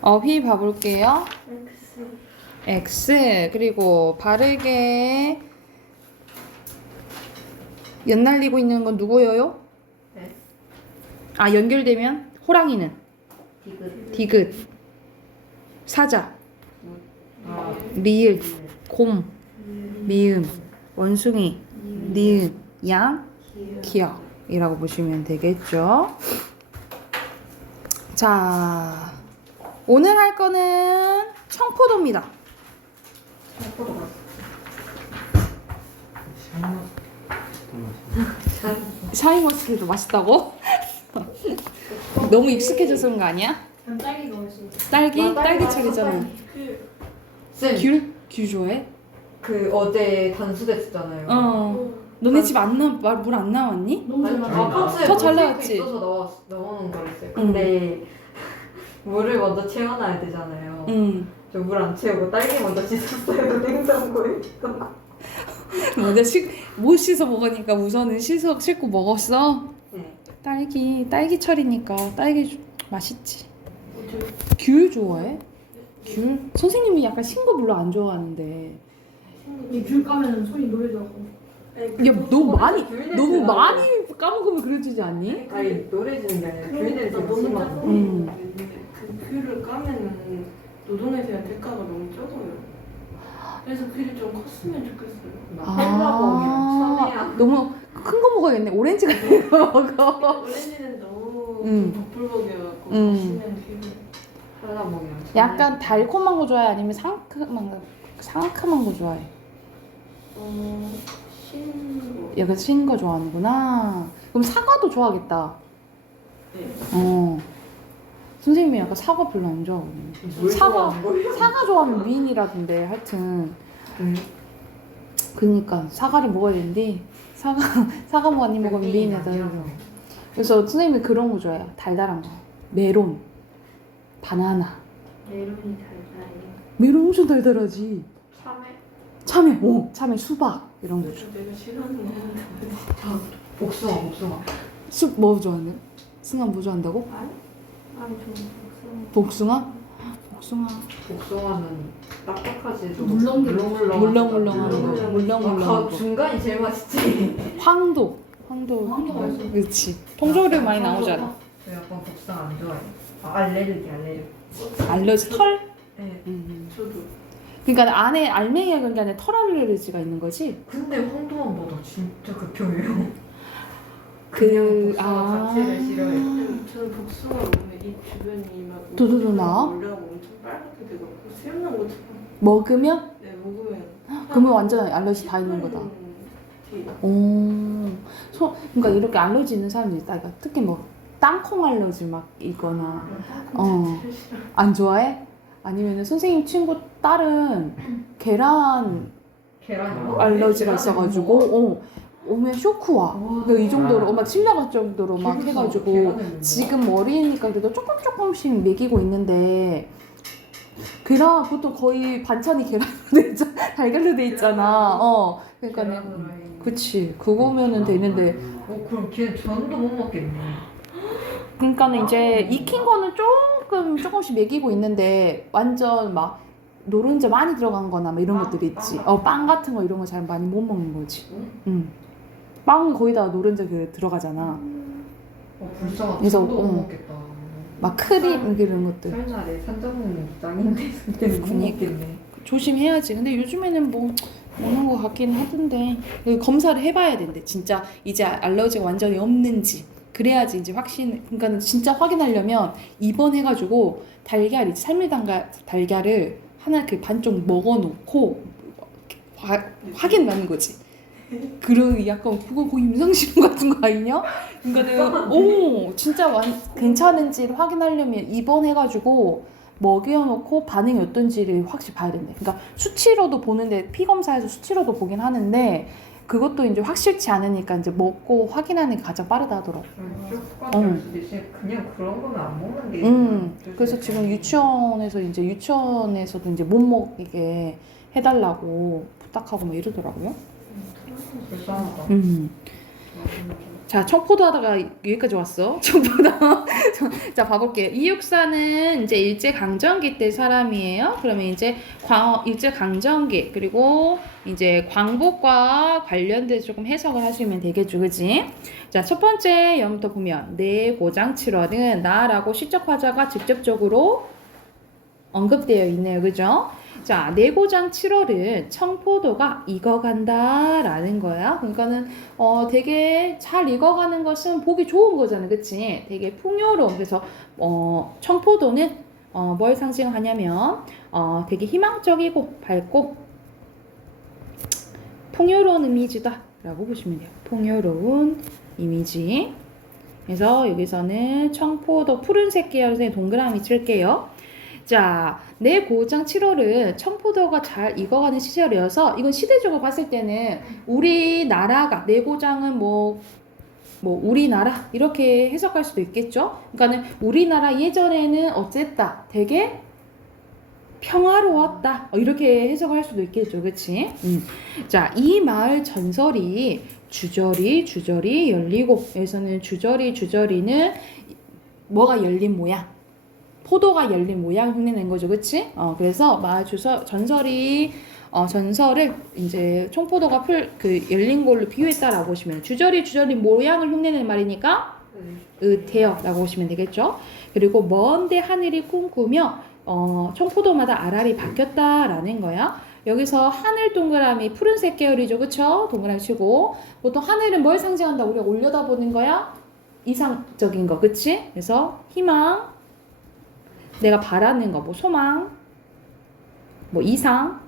어휘 봐볼게요. X. X. 그리고 바르게 연날리고 있는 건 누구예요? 네. 아, 연결되면 호랑이는 디귿. 디귿. 사자. 아. 리을. 곰. 미음. 원숭이. 니은. 양. 기억이라고 보시면 되겠죠. 자, 오늘 할 거는 청포도입니다. 샤인머스켓도 맛있다고? 너무 익숙해져서 그런 거 아니야? 전 딸기 맛있어. 딸기? 딸기 차리잖아. 쌤, 귤 좋아해? 그 어제 단수됐잖아요. 너네 집 안 나, 물 안 나왔니? 너무 잘 맞아. 박스에 더잘 물 나왔지? 있어서 나오는 거였어요. 근데 물을 먼저 채워놔야 되잖아요. 응. 저 물 안 채우고 딸기 먼저 씻었어요. 냉장고에 있던 거. 먼저 못 씻어 먹으니까 우선은 씻고 먹었어? 네. 딸기철이니까 딸기 맛있지. 귤 좋아해? 귤? 선생님이 약간 신 거 별로 안 좋아하는데. 이귤 까면 손이 노래져고. 야, 너무 많이 귤 너무 냄새 많이 까먹으면 그래지지 않니? 아니 노래지는 게 아니라 귤 냄새가 너무 심하고. 짜증나는 그 귤을 까면은 노동에서의 대가가 너무 적어요. 그래서 귤이 좀 컸으면 좋겠어요. 햄버거면 너무 큰 거 먹어야겠네. 오렌지 같은 거 먹어. 오렌지는 너무 음. 버풀먹여갖고 음. 맛있는 귤. 햄버거면 약간 달콤한 거 좋아해? 아니면 상큼한 거 좋아해? 신거. 약간 신 거 좋아하는구나. 그럼 사과도 좋아하겠다. 네. 선생님이 약간 사과 별로 안 좋아하거든요. 뭘 사과. 좋아하는 거예요? 사과 좋아하면 미인이라던데 하여튼. 음. 그니까 사과를 먹어야 되는데 사과 많이 먹으면 미인이다. 그래서 선생님이 그런 거 좋아해요. 달달한 거. 메론, 바나나. 메론이 달달해요. 메론 엄청 달달하지. 참외? 참외, 수박 이런 거. 내가 싫어하는 거 복숭아. 숲 뭐 좋아하는? 승아 뭐 좋아한다고? 아니 좀 복숭아는 딱딱하지도 물렁물렁한 거. 아, 물렁물렁한 거. 중간이 제일 맛있지. 황도 맛있어. 그렇지. 통조류 많이 나오잖아. 저 약간 복숭아 안 좋아해. 알레르기. 알러지 털? 네. 저도. 그러니까 안에 알맹이가 그런 게 아니라 털 알레르기가 있는 거지? 근데 황도만보다 진짜 극혐이에요. 그- 복숭아 자체를 싫어해요. 저는 복숭아 먹으면 입 주변이 막 도도도 나와? 올라가고 엄청 빨갛게 돼갖고 새우난 것처럼. 먹으면? 네 먹으면. 그러면 완전 알러지 다 있는 거다. 그러니까 이렇게 알러지 있는 사람들이 있다. 그러니까 특히 뭐 땅콩 알러지 막 있거나 안 좋아해? 아니면은 선생님 친구 딸은 계란 계란이요? 알러지가 있어가지고 오면 쇼크 와. 근데 이 정도로 엄마 침략할 정도로 막 해가지고 지금 어리니까 그래도 조금씩 먹이고 있는데 계란 보통 거의 반찬이 계란으로 돼 있잖아. 달걀로 돼 있잖아. 그러니까는 그치 그거면은 되는데 그럼 걔 전도 못 먹겠네. 그러니까는 이제 익힌 거는 조금씩 먹이고 있는데 완전 막 노른자 많이 들어간 거나 막 이런 것들이 있지. 빵 같은 거 이런 거 잘 많이 못 먹는 거지. 빵은 거의 다 노른자 들어가잖아. 불쌍하다. 그래서, 전도 못 먹겠다. 막 크림 이런 것들. 설마 내 산적은 짱인데 그때는 못 먹겠네. 조심해야지. 근데 요즘에는 뭐 먹는 거 같긴 하던데 검사를 해봐야 된대. 진짜 이제 알러지가 완전히 없는지. 그래야지 이제 그러니까 진짜 확인하려면 입원해가지고 달걀 삶을 달걀을 하나 그 반쪽 먹어놓고 확인하는 거지. 그런 약간 그거 거의 임상실험 같은 거 아니냐? 그러니까는 진짜 괜찮은지를 확인하려면 입원해가지고 먹여놓고 반응이 어떤지를 확실히 봐야 된대. 그러니까 수치로도 보는데 피 검사에서 수치로도 보긴 하는데 그것도 이제 확실치 않으니까 이제 먹고 확인하는 게 가장 빠르다 하더라고. 그냥 그런 거는 안 먹는 게. 그래서 지금 유치원에서도 이제 못 먹이게 해달라고 부탁하고 막 이러더라고요. 불쌍하다. 자, 청포도 하다가 여기까지 왔어. 청포도. 자, 봐볼게요. 이육사는 이제 일제강점기 때 사람이에요. 그러면 이제 일제강점기, 그리고 이제 광복과 관련돼서 조금 해석을 하시면 되겠죠. 그지? 자, 첫 번째 영부터 보면, 내 고장 7월은 나라고 시적 화자가 직접적으로 언급되어 있네요. 그죠? 자, 내고장 7월은 청포도가 익어간다 라는 거야. 그러니까는 되게 잘 익어가는 것은 보기 좋은 거잖아. 그치? 되게 풍요로운. 그래서 청포도는 뭘 상징하냐면 되게 희망적이고 밝고 풍요로운 이미지다 라고 보시면 돼요. 풍요로운 이미지. 그래서 여기서는 청포도 푸른색 계열의 동그라미 칠게요. 자, 내 고장 7월은 청포도가 잘 익어가는 시절이어서 이건 시대적으로 봤을 때는 우리나라가 내 고장은 뭐 우리나라 이렇게 해석할 수도 있겠죠. 그러니까는 우리나라 예전에는 어쨌다 되게 평화로웠다 이렇게 해석할 수도 있겠죠. 그치? 자, 이 마을 전설이 주저리 열리고, 여기서는 주저리는 뭐가 열린 모양, 포도가 열린 모양 흉내낸 거죠. 그치? 그래서 마을 전설을 이제 청포도가 열린 걸로 비유했다라고 보시면, 주저리 모양을 흉내낸 말이니까 의태어라고 보시면 되겠죠. 그리고 먼데 하늘이 꿈꾸며 청포도마다 알알이 바뀌었다라는 거야. 여기서 하늘 동그라미 푸른색 계열이죠. 그쵸? 동그라미 치고, 보통 하늘은 뭘 상징한다? 우리가 올려다보는 거야? 이상적인 거. 그치? 그래서 희망, 내가 바라는 거, 뭐 소망, 뭐 이상,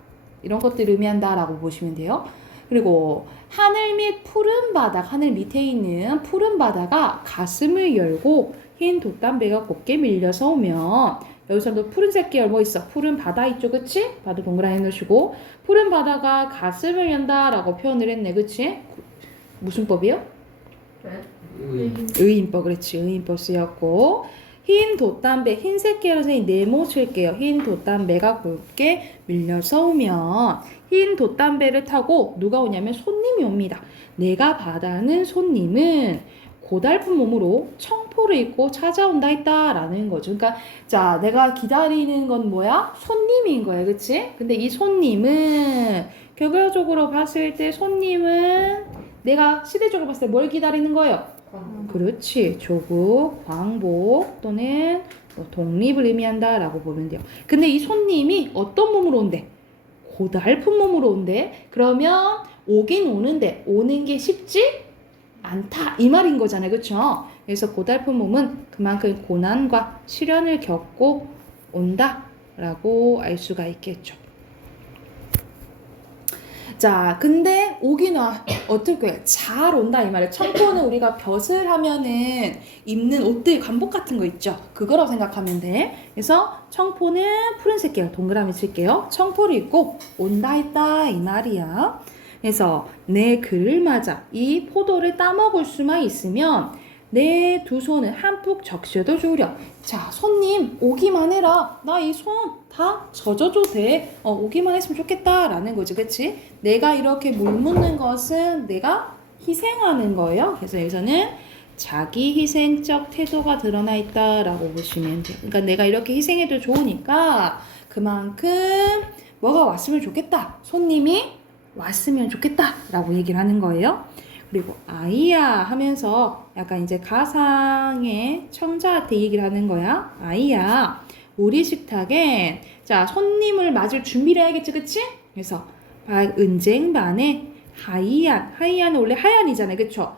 이런 것들을 의미한다라고 보시면 돼요. 그리고 하늘 및 푸른 바닥, 하늘 밑에 있는 푸른 바다가 가슴을 열고 흰 돛담배가 곱게 밀려서 오면, 여기서도 푸른색 계열 뭐 있어? 푸른 바다 있죠. 그치? 바다 동그라미 놓으시고, 푸른 바다가 가슴을 연다라고 표현을 했네. 그치? 무슨 법이요? 의인법. 그렇지. 의인법 쓰였고, 흰 돛담배, 흰색 계열의 네모 칠게요. 흰 돛담배가 곱게 밀려서 오면, 흰 돛담배를 타고 누가 오냐면 손님이 옵니다. 내가 바라는 손님은 고달픈 몸으로 청포를 입고 찾아온다 했다라는 거죠. 그러니까 자, 내가 기다리는 건 뭐야? 손님인 거야. 그치? 근데 이 손님은 결과적으로 봤을 때 손님은 내가 시대적으로 봤을 때 뭘 기다리는 거예요? 그렇지. 조국, 광복 또는 독립을 의미한다라고 보면 돼요. 근데 이 손님이 어떤 몸으로 온대? 고달픈 몸으로 온대. 그러면 오긴 오는데 오는 게 쉽지 않다 이 말인 거잖아요. 그쵸? 그래서 고달픈 몸은 그만큼 고난과 시련을 겪고 온다 라고 알 수가 있겠죠. 자, 근데 오긴 와. 어떨까요? 잘 온다 이 말이에요. 청포는 우리가 벼슬 하면은 입는 옷들, 간복 같은 거 있죠. 그거라고 생각하면 돼. 그래서 청포는 푸른색 계열 동그라미 칠게요. 청포를 입고 온다 했다 이 말이야. 그래서 내 글을 맞아 이 포도를 따먹을 수만 있으면 내 두 손을 한푹 적셔도 좋으려. 자, 손님 오기만 해라. 나 이 손 다 젖어도 돼. 오기만 했으면 좋겠다 라는 거지. 그치? 내가 이렇게 물 묻는 것은 내가 희생하는 거예요. 그래서 여기서는 자기 희생적 태도가 드러나 있다라고 보시면 돼요. 그러니까 내가 이렇게 희생해도 좋으니까 그만큼 뭐가 왔으면 좋겠다. 손님이 왔으면 좋겠다 라고 얘기를 하는 거예요. 그리고 아이야 하면서 약간 이제 가상의 청자한테 얘기를 하는 거야. 아이야, 우리 식탁엔 자 손님을 맞을 준비를 해야겠지. 그치? 그래서 은쟁반에 하얀은 원래 하얀이잖아요. 그쵸?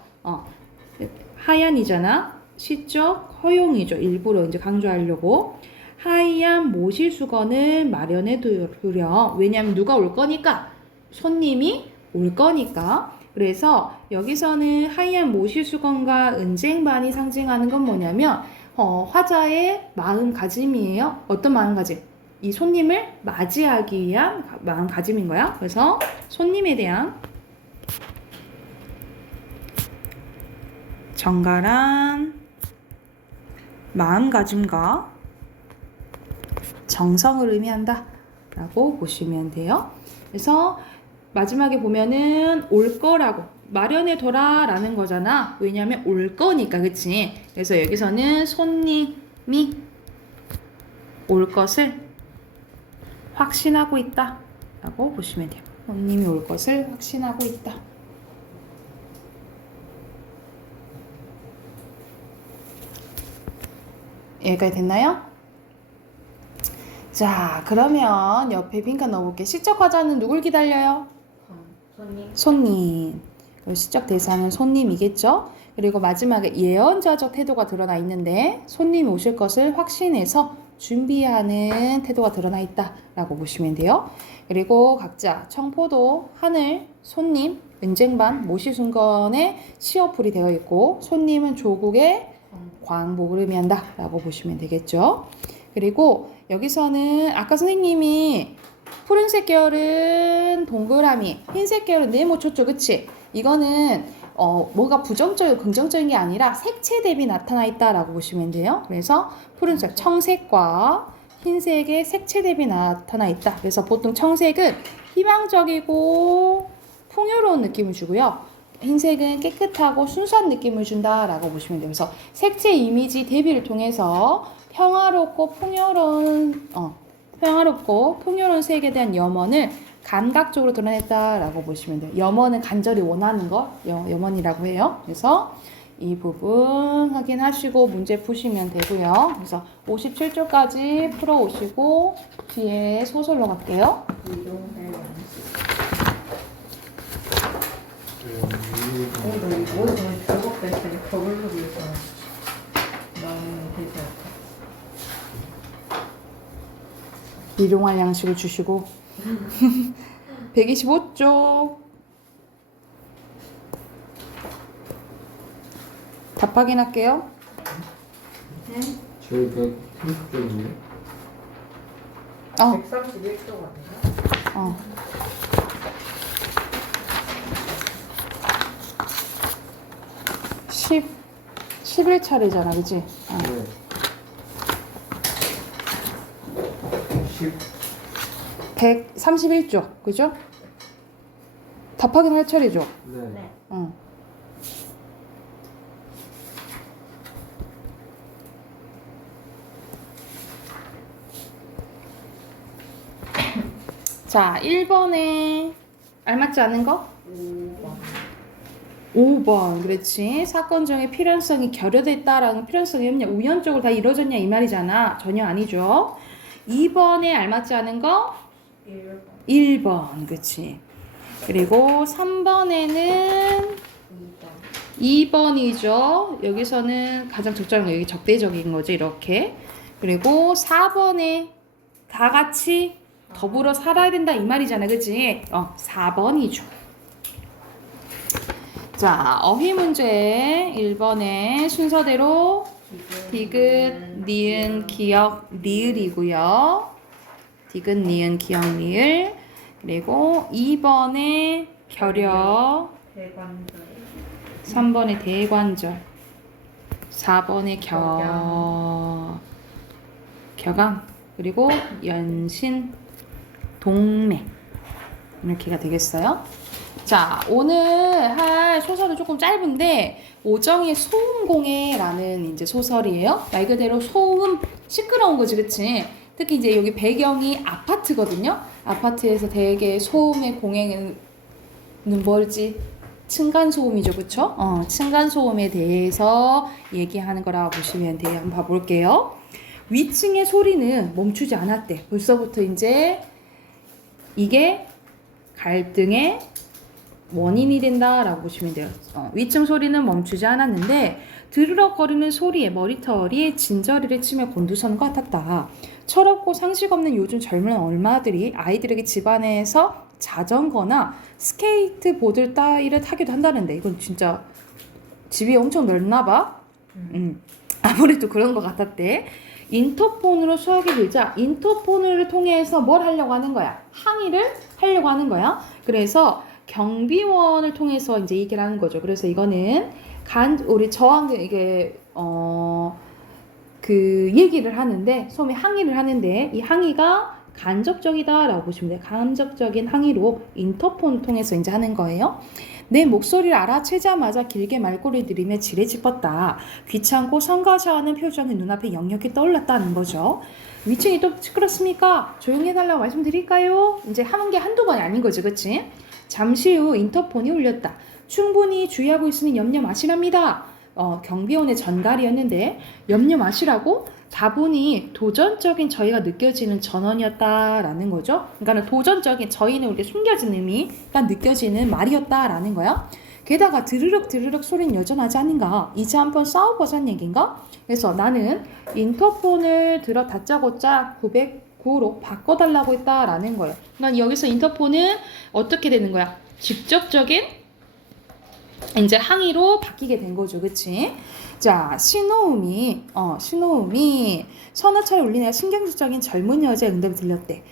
하얀이잖아. 시적 허용이죠. 일부러 이제 강조하려고. 하얀 모실수건을 마련해 두렴. 왜냐면 누가 올 거니까. 손님이 올 거니까. 그래서 여기서는 하얀 모실수건과 은쟁반이 상징하는 건 뭐냐면 화자의 마음가짐이에요. 어떤 마음가짐? 이 손님을 맞이하기 위한 마음가짐인 거야. 그래서 손님에 대한 정갈한 마음가짐과 정성을 의미한다 라고 보시면 돼요. 그래서 마지막에 보면은 올 거라고 마련해둬라 라는 거잖아. 왜냐면 올 거니까, 그치? 그래서 여기서는 손님이 올 것을 확신하고 있다 라고 보시면 돼요. 손님이 올 것을 확신하고 있다. 여기까지 됐나요? 자, 그러면 옆에 빈칸 넣어볼게. 시적 과자는 누굴 기다려요? 손님. 손님. 그리고 시적 대상은 손님이겠죠? 그리고 마지막에 예언자적 태도가 드러나 있는데 손님이 오실 것을 확신해서 준비하는 태도가 드러나 있다라고 보시면 돼요. 그리고 각자 청포도, 하늘, 손님, 은쟁반, 모시순건에 시어풀이 되어 있고 손님은 조국의 광복을 의미한다 라고 보시면 되겠죠. 그리고 여기서는 아까 선생님이 푸른색 계열은 동그라미, 흰색 계열은 네모 쳤죠, 그치? 이거는 뭐가 부정적이고 긍정적인 게 아니라 색채 대비 나타나 있다라고 보시면 돼요. 그래서 푸른색, 청색과 흰색의 색채 대비 나타나 있다. 그래서 보통 청색은 희망적이고 풍요로운 느낌을 주고요. 흰색은 깨끗하고 순수한 느낌을 준다라고 보시면 돼요. 그래서 색채 이미지 대비를 통해서 평화롭고 풍요로운 색에 대한 염원을 감각적으로 드러냈다라고 보시면 돼요. 염원은 간절히 원하는 거 염원이라고 해요. 그래서 이 부분 확인하시고 문제 푸시면 되고요. 그래서 57쪽까지 풀어오시고 뒤에 소설로 갈게요. 너 이거 너무 즐겁게 했더니 버블룩이 있어. 나는 되지 않다. 일용할 양식을 주시고 125쪽 답 확인할게요. 저희 130점이에요? 131쪽 아니야? 11차례잖아, 그치? 네. 131쪽, 그죠? 답 확인할 차례죠? 네. 응. 자, 1번에 알맞지 않은 거? 5번, 그렇지. 사건 중에 필연성이 결여됐다라는 필연성이 없냐, 우연적으로 다 이루어졌냐 이 말이잖아. 전혀 아니죠. 2번에 알맞지 않은 거? 1번, 그렇지. 그리고 3번에는 2번이죠. 여기서는 가장 적절한 거, 여기 적대적인 거죠, 이렇게. 그리고 4번에 다 같이 더불어 살아야 된다 이 말이잖아, 그치? 4번이죠. 자, 어휘 문제 1번에 순서대로 디귿, 니은, 기역, 리을이고요. 디귿, 니은, 기역, 리을. 그리고 2번에 결여, 대관절. 3번에 대관절, 4번에 격앙, 그리고 연신, 동맥 이렇게가 되겠어요. 자, 오늘 할 소설은 조금 짧은데 오정희의 소음공해라는 이제 소설이에요. 말 그대로 소음, 시끄러운 거지, 그치? 특히 이제 여기 배경이 아파트거든요. 아파트에서 되게 소음의 공해는 뭘지? 층간소음이죠, 그쵸? 층간소음에 대해서 얘기하는 거라고 보시면 돼요. 한번 봐볼게요. 위층의 소리는 멈추지 않았대. 벌써부터 이제 이게 갈등의 원인이 된다라고 보시면 돼요. 위층 소리는 멈추지 않았는데 드르륵거리는 소리에 머리털이 진저리를 치며 곤두선 것 같았다. 철없고 상식 없는 요즘 젊은 얼마들이 아이들에게 집안에서 자전거나 스케이트보드 따위를 타기도 한다는데 이건 진짜 집이 엄청 넓나 봐. 아무래도 그런 것 같았대. 인터폰으로 수화기 빌자 인터폰을 통해서 뭘 하려고 하는 거야? 항의를 하려고 하는 거야. 그래서 경비원을 통해서 이제 얘기를 하는 거죠. 그래서 이거는 우리 저항 이게 그 얘기를 하는데 소위 항의를 하는데 이 항의가 간접적이다라고 보시면 돼요. 간접적인 항의로 인터폰을 통해서 이제 하는 거예요. 내 목소리를 알아채자마자 길게 말꼬리 들이며 지레 짚었다. 귀찮고 성가셔하는 표정이 눈앞에 역력히 떠올랐다는 거죠. 위층이 또 시끄럽습니까? 조용히 해달라고 말씀드릴까요? 이제 하는 게 한두 번이 아닌 거죠, 그치? 잠시 후 인터폰이 울렸다. 충분히 주의하고 있으니 염려 마시랍니다. 경비원의 전갈이었는데 염려 마시라고? 다분히 도전적인 저희가 느껴지는 전원이었다라는 거죠. 그러니까 도전적인 저희는 우리가 숨겨진 의미가 느껴지는 말이었다라는 거야. 게다가 드르륵 드르륵 소리는 여전하지 않는가? 이제 한번 싸워보자는 얘기인가? 그래서 나는 인터폰을 들어 다짜고짜 909로 바꿔달라고 했다라는 거예요. 그러니까 여기서 인터폰은 어떻게 되는 거야? 직접적인 이제 항의로 바뀌게 된 거죠, 그치? 자, 신호음이 선화철에 울리는 신경질적인 젊은 여자의 응답이 들렸대.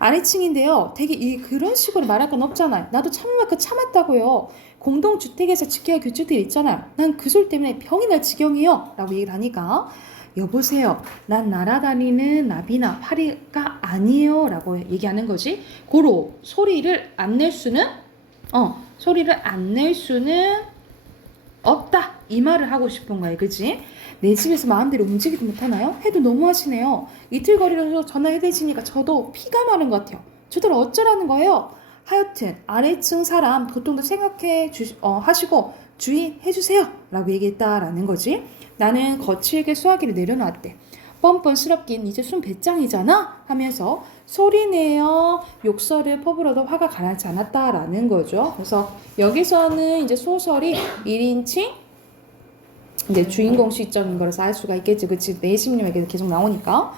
아래층인데요. 되게 그런 식으로 말할 건 없잖아요. 나도 참을 만큼 참았다고요. 공동주택에서 지켜야 할 규칙들이 있잖아요. 난 그 소리 때문에 병이 날 지경이요. 라고 얘기를 하니까 여보세요. 난 날아다니는 나비나 파리가 아니에요. 라고 얘기하는 거지. 고로 소리를 안 낼 수는 없다. 이 말을 하고 싶은 거예요. 그치? 내 집에서 마음대로 움직이지 못하나요? 해도 너무하시네요. 이틀 거리라서 전화해대시니까 저도 피가 마른 것 같아요. 저들 어쩌라는 거예요? 하여튼 아래층 사람 보통도 생각해 하시고 주의해 주세요. 라고 얘기했다라는 거지. 나는 거칠게 수화기를 내려놨대. 뻔뻔스럽긴 이제 순 배짱이잖아? 하면서 소리내어 욕설을 퍼부어도 화가 가라앉지 않았다라는 거죠. 그래서 여기서는 이제 소설이 1인칭 이제 주인공 시점인 거라서 알 수가 있겠지. 그치? 내심님에게 계속 나오니까.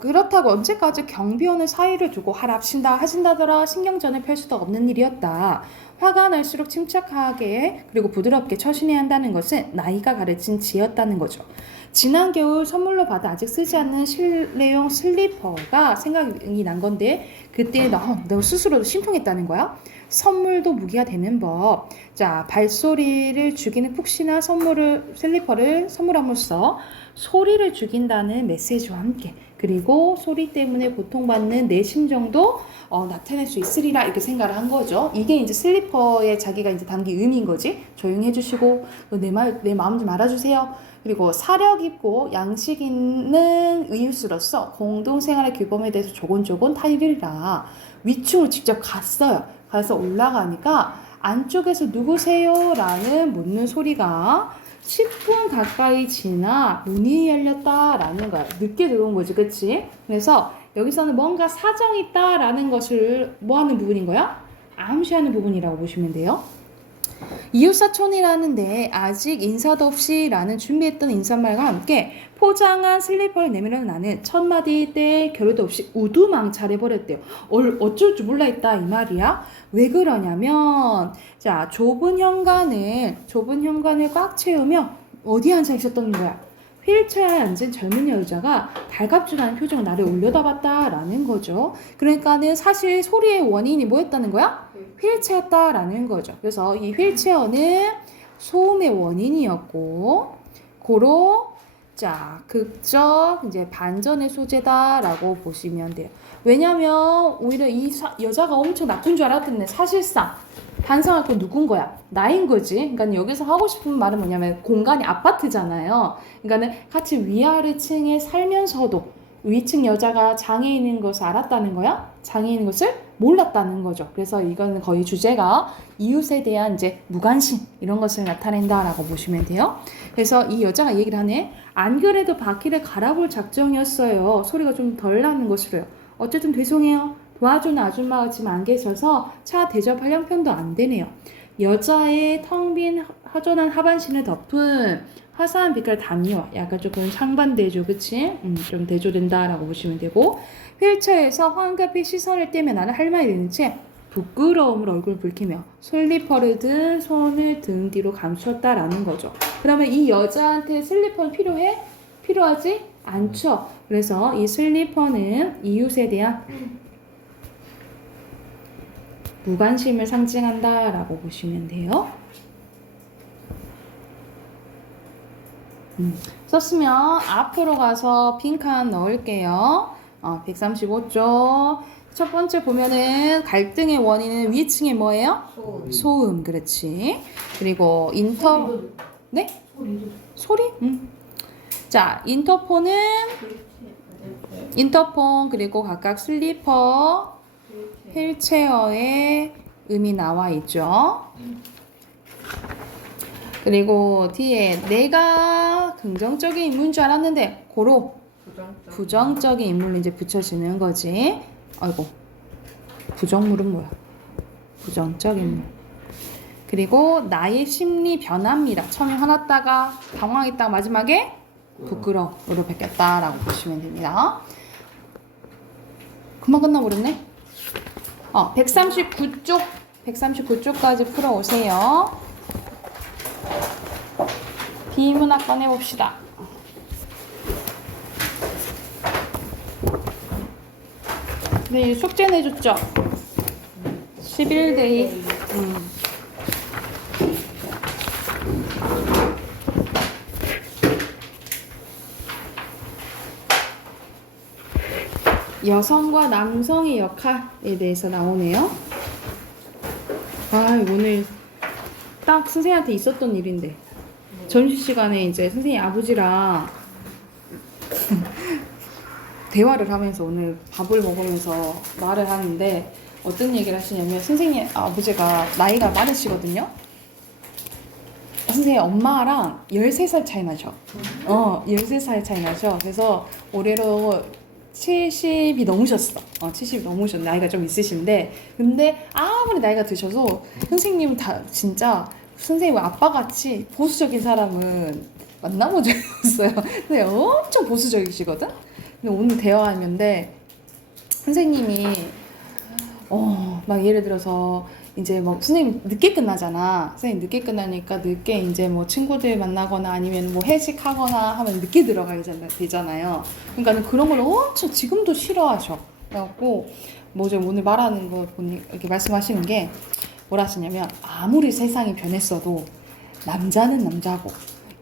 그렇다고 언제까지 경비원의 사이를 두고 하신다더라 신경전을 펼 수도 없는 일이었다. 화가 날수록 침착하게 그리고 부드럽게 처신해야 한다는 것은 나이가 가르친 지혜였다는 거죠. 지난 겨울 선물로 받아 아직 쓰지 않는 실내용 슬리퍼가 생각이 난 건데 그때 너 스스로도 심통했다는 거야. 선물도 무기가 되는 법. 자, 발소리를 죽이는 푹신한 슬리퍼를 선물함으로써 소리를 죽인다는 메시지와 함께 그리고 소리 때문에 고통받는 내 심정도 나타낼 수 있으리라 이렇게 생각을 한 거죠. 이게 이제 슬리퍼에 자기가 이제 담긴 의미인 거지. 조용히 해주시고 내 마음 좀 알아주세요. 그리고 사력 있고 양식 있는 의일수로서 공동생활의 규범에 대해서 조곤조곤 타이르리라. 위층으로 직접 갔어요. 가서 올라가니까 안쪽에서 누구세요? 라는 묻는 소리가 10분 가까이 지나 문이 열렸다라는 거야. 늦게 들어온 거지, 그치? 그래서 여기서는 뭔가 사정이 있다라는 것을 뭐 하는 부분인 거야? 암시하는 부분이라고 보시면 돼요. 이웃사촌이라는데 아직 인사도 없이 라는 준비했던 인사말과 함께 포장한 슬리퍼를 내밀어 나는 첫 마디 때 결의도 없이 우두망찰해버렸대요. 어쩔 줄 몰라 했다 이 말이야. 왜 그러냐면 자 좁은 현관을 꽉 채우며 어디에 앉아 있었던 거야? 휠체어에 앉은 젊은 여자가 달갑죽하는 표정으로 나를 올려다봤다라는 거죠. 그러니까는 사실 소리의 원인이 뭐였다는 거야? 휠체어였다라는 거죠. 그래서 이 휠체어는 소음의 원인이었고 고로 자 극적 이제 반전의 소재다라고 보시면 돼요. 왜냐면 오히려 이 여자가 엄청 나쁜 줄 알았는데 사실상 반성할 건 누군 거야? 나인 거지. 그러니까 여기서 하고 싶은 말은 뭐냐면 공간이 아파트잖아요. 그러니까는 같이 위아래 층에 살면서도 위층 여자가 장애인인 것을 알았다는 거야? 장애인인 것을 몰랐다는 거죠. 그래서 이거는 거의 주제가 이웃에 대한 이제 무관심 이런 것을 나타낸다라고 보시면 돼요. 그래서 이 여자가 얘기를 하네. 안 그래도 바퀴를 갈아볼 작정이었어요. 소리가 좀 덜 나는 것으로요. 어쨌든 죄송해요. 도와주는 아줌마가 지금 안 계셔서 차 대접할 형편도 안 되네요. 여자의 텅 빈 허전한 하반신을 덮은 화사한 빛깔 담요. 약간 조금 상반대조, 그치? 좀 대조된다라고 보시면 되고 휠체어에서 황급히 시선을 떼며 나는 할 말이 있는 채 부끄러움으로 얼굴을 붉히며 슬리퍼를 든 손을 등 뒤로 감추었다라는 거죠. 그러면 이 여자한테 슬리퍼는 필요해? 필요하지 않죠. 그래서 이 슬리퍼는 이웃에 대한 무관심을 상징한다라고 보시면 돼요. 썼으면 앞으로 가서 빈칸 넣을게요. 135쪽. 첫 번째 보면은 갈등의 원인은 위층에 뭐예요? 소음. 소음, 그렇지. 그리고 네? 소리도. 소리? 자, 인터폰 그리고 각각 슬리퍼, 휠체어의 음이 나와 있죠. 그리고 뒤에 내가 긍정적인 인물인 줄 알았는데 고로 부정적인 인물로 이제 붙여지는 거지. 아이고, 부정물은 뭐야? 부정적 인물. 그리고 나의 심리 변화입니다. 처음에 화났다가 당황했다가 마지막에 부끄러움으로 바뀌었다라고 보시면 됩니다. 금방 끝나버렸네. 139쪽까지 풀어오세요. 비문학 꺼내봅시다. 네, 숙제 내줬죠? 11데이. 여성과 남성의 역할에 대해서 나오네요. 아, 오늘 딱 선생님한테 있었던 일인데. 점심시간에 이제 선생님 아버지랑 대화를 하면서 오늘 밥을 먹으면서 말을 하는데 어떤 얘기를 하시냐면 선생님 아버지가 나이가 많으시거든요. 선생님 엄마랑 13살 차이 나셔. 13살 차이 나셔. 그래서 올해로 70이 넘으셨어. 70이 넘으셨. 나이가 좀 있으신데 근데 아무리 나이가 드셔도 선생님은 다 진짜 선생님 아빠같이 보수적인 사람은 만나본 적이 없어요. 근데 엄청 보수적이시거든? 근데 오늘 대화하는데 선생님이 막 예를 들어서 이제 뭐 선생님 늦게 끝나잖아. 선생님 늦게 끝나니까 늦게 이제 뭐 친구들 만나거나 아니면 뭐 회식하거나 하면 늦게 들어가야 되잖아요. 그러니까 그런 걸 엄청 지금도 싫어하셔. 그래갖고 뭐죠 오늘 말하는 거 보니 이렇게 말씀하시는 게 뭐라 하시냐면 아무리 세상이 변했어도 남자는 남자고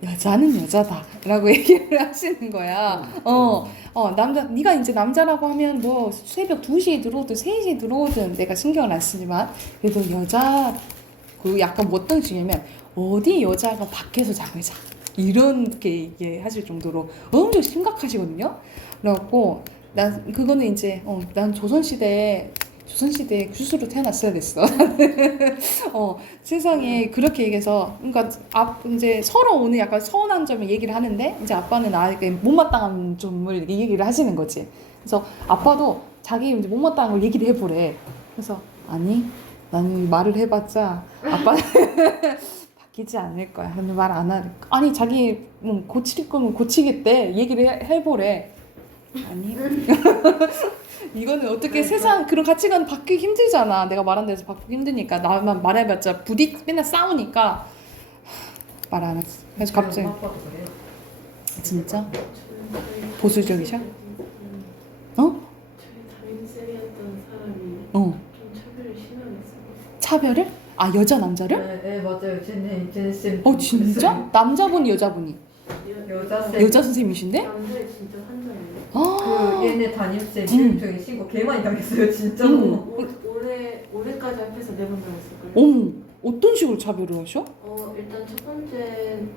여자는 여자다 라고 얘기를 하시는 거야. 남자 네가 이제 남자라고 하면 뭐 새벽 2시에 들어오든 3시에 들어오든 내가 신경을 안 쓰지만 그래도 여자 그 약간 뭐 어떤 식이냐면 어디 여자가 밖에서 잠을 자 이렇게 얘기하실 정도로 엄청 심각하시거든요. 그래갖고 난 그거는 이제 난 조선시대에 구스로 태어났어야 됐어. 세상에 그렇게 얘기해서 그러니까 이제 서로 오늘 약간 서운한 점을 얘기를 하는데 이제 아빠는 나에게 못마땅한 점을 얘기를 하시는 거지. 그래서 아빠도 자기 이제 못마땅한 걸 얘기를 해보래. 그래서 아니 나는 말을 해봤자 아빠는 바뀌지 않을 거야. 근데 말 안 할. 아니 자기 고칠 거면 고치겠대. 얘기를 해보래. 아니. 이거는 어떻게 세상 그런 가치관 바뀌기 힘들잖아. 내가 말한 데서 바뀌기 힘드니까 나만 말해봤자 맨날 싸우니까 말 안 했어. 그래서 갑자기 진짜 보수적이셔? 저희 담임쌤이었던 사람이 좀 차별을 심하겠어요. 차별을? 여자 남자를? 네, 맞아요. 쟤네 진짜? 남자분이 여자분이? 여자 선생님이신데? 남자애 진짜 환장해요. 그 얘네 담임쌤 비율적이시고 개 많이 당했어요 진짜로. 올해까지 앞에서 4번 당했을걸요. 어머, 어떤 식으로 차별을 하셔? 일단 첫 번째는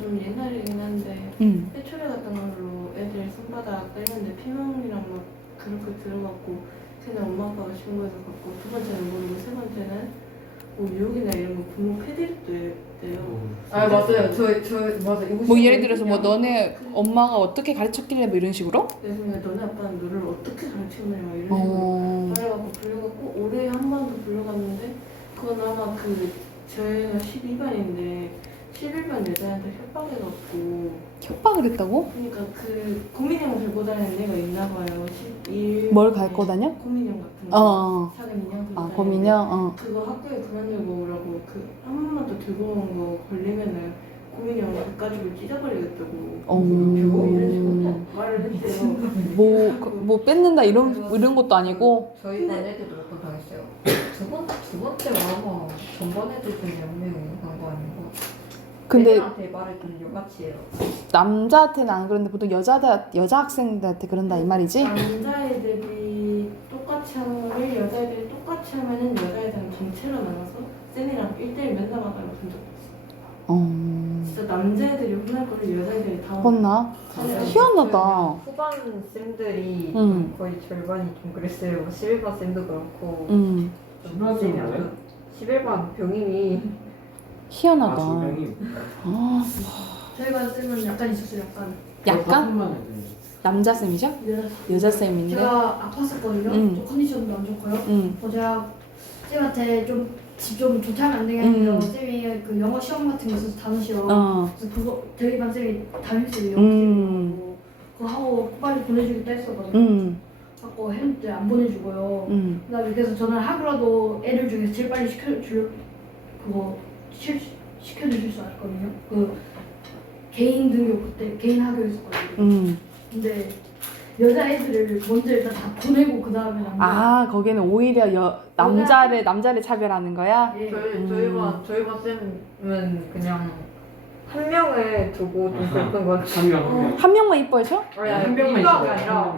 좀 옛날이긴 한데 회초리 같은 걸로 애들 손바닥 때렸는데 피멍이랑 막 그렇게 들어갔고 걔네 엄마 아빠가 신고해서 갔고 두 번째는 모르고 세 번째는 뭐 유혹이나 이런 거 부모 패드립도 했대요. 맞아요. 저 맞아. 뭐 예를 들어서 뭐 너네 엄마가 어떻게 가르쳤길래 뭐 이런 식으로? 그래서 그냥 너네 아빠는 너를 어떻게 가르치는 막 이런 식으로 말해갖고 불려갔고 올해 한 번 더 불려갔는데 그건 아마 저희가 12반인데 11반 여자한테 협박해갖고 협박을 했다고? 그러니까 고민형 들고 다니는 애가 있나 봐요. 뭘 갖고 다녀? 고민형 같은 거. 작은 인형 들고 다니는데 고민형? 그거 학교에 그만 들고 오라고 한 번만 더 들고 온 거 걸리면은 고민형 그 가지고 찢어버리겠다고 이런 식으로 말을 했대요. 뭐 뺏는다 이런 것도 아니고 저희 반 애들도 몇 번 당했어요. 두 번째가 아마 전반 애들 중에 한 명이 한 거 아닌가. 근데 애들한테 말을 듣는 요같이해요. 남자한테는 안 그런데 보통 여자 학생들한테 그런다 이 말이지? 남자애들이 똑같이 하면 여자애들이 똑같이 하면은 여자애들은 전체로 나가서 쌤이랑 1대1 면담하다가 본 적 없어. 진짜 남자애들이 혼날 거를 여자애들이 다 혼나? 희한하다. 후반 쌤들이 응. 거의 절반이 좀 그랬어요. 11반 쌤도 그렇고 음, 좀 쌤이 아주 11반 병인이 희한하다. 아, 조명이 아, 저희가 쓰면 약간 있었어요. 약간 약간 남자 쌤이죠? 여자 쌤인데. 제가 아팠었거든요. 좀 컨디션도 안 좋고요. 제가 쌤한테 좀 좋다면 안 되겠는데요. 쌤이 그 영어 시험 같은 거 있어서 단어 시험. 그래서 그거 저희 반 쌤이 담임쌤이 영어 쌤이라고 그거 하고 빨리 보내주겠다 했었거든요. 갖고 했는데 안 보내주고요. 그다음에 그래서 저는 하루라도 애들 중에 제일 빨리 시켜줄 그거 시켜주실 수 있거든요. 그 개인 등록 그때 개인 학교였었거든요. 근데 여자애들을 먼저 일단 다 보내고 그 다음에 남자. 아, 거기는 오히려 남자를 차별하는 거야? 예. 저희 반 쌤은 그냥 한 명을 두고 좀 그랬던 것 같아요. 한 명만 이뻐해줘? 한 명만 이거가 있어요. 아니라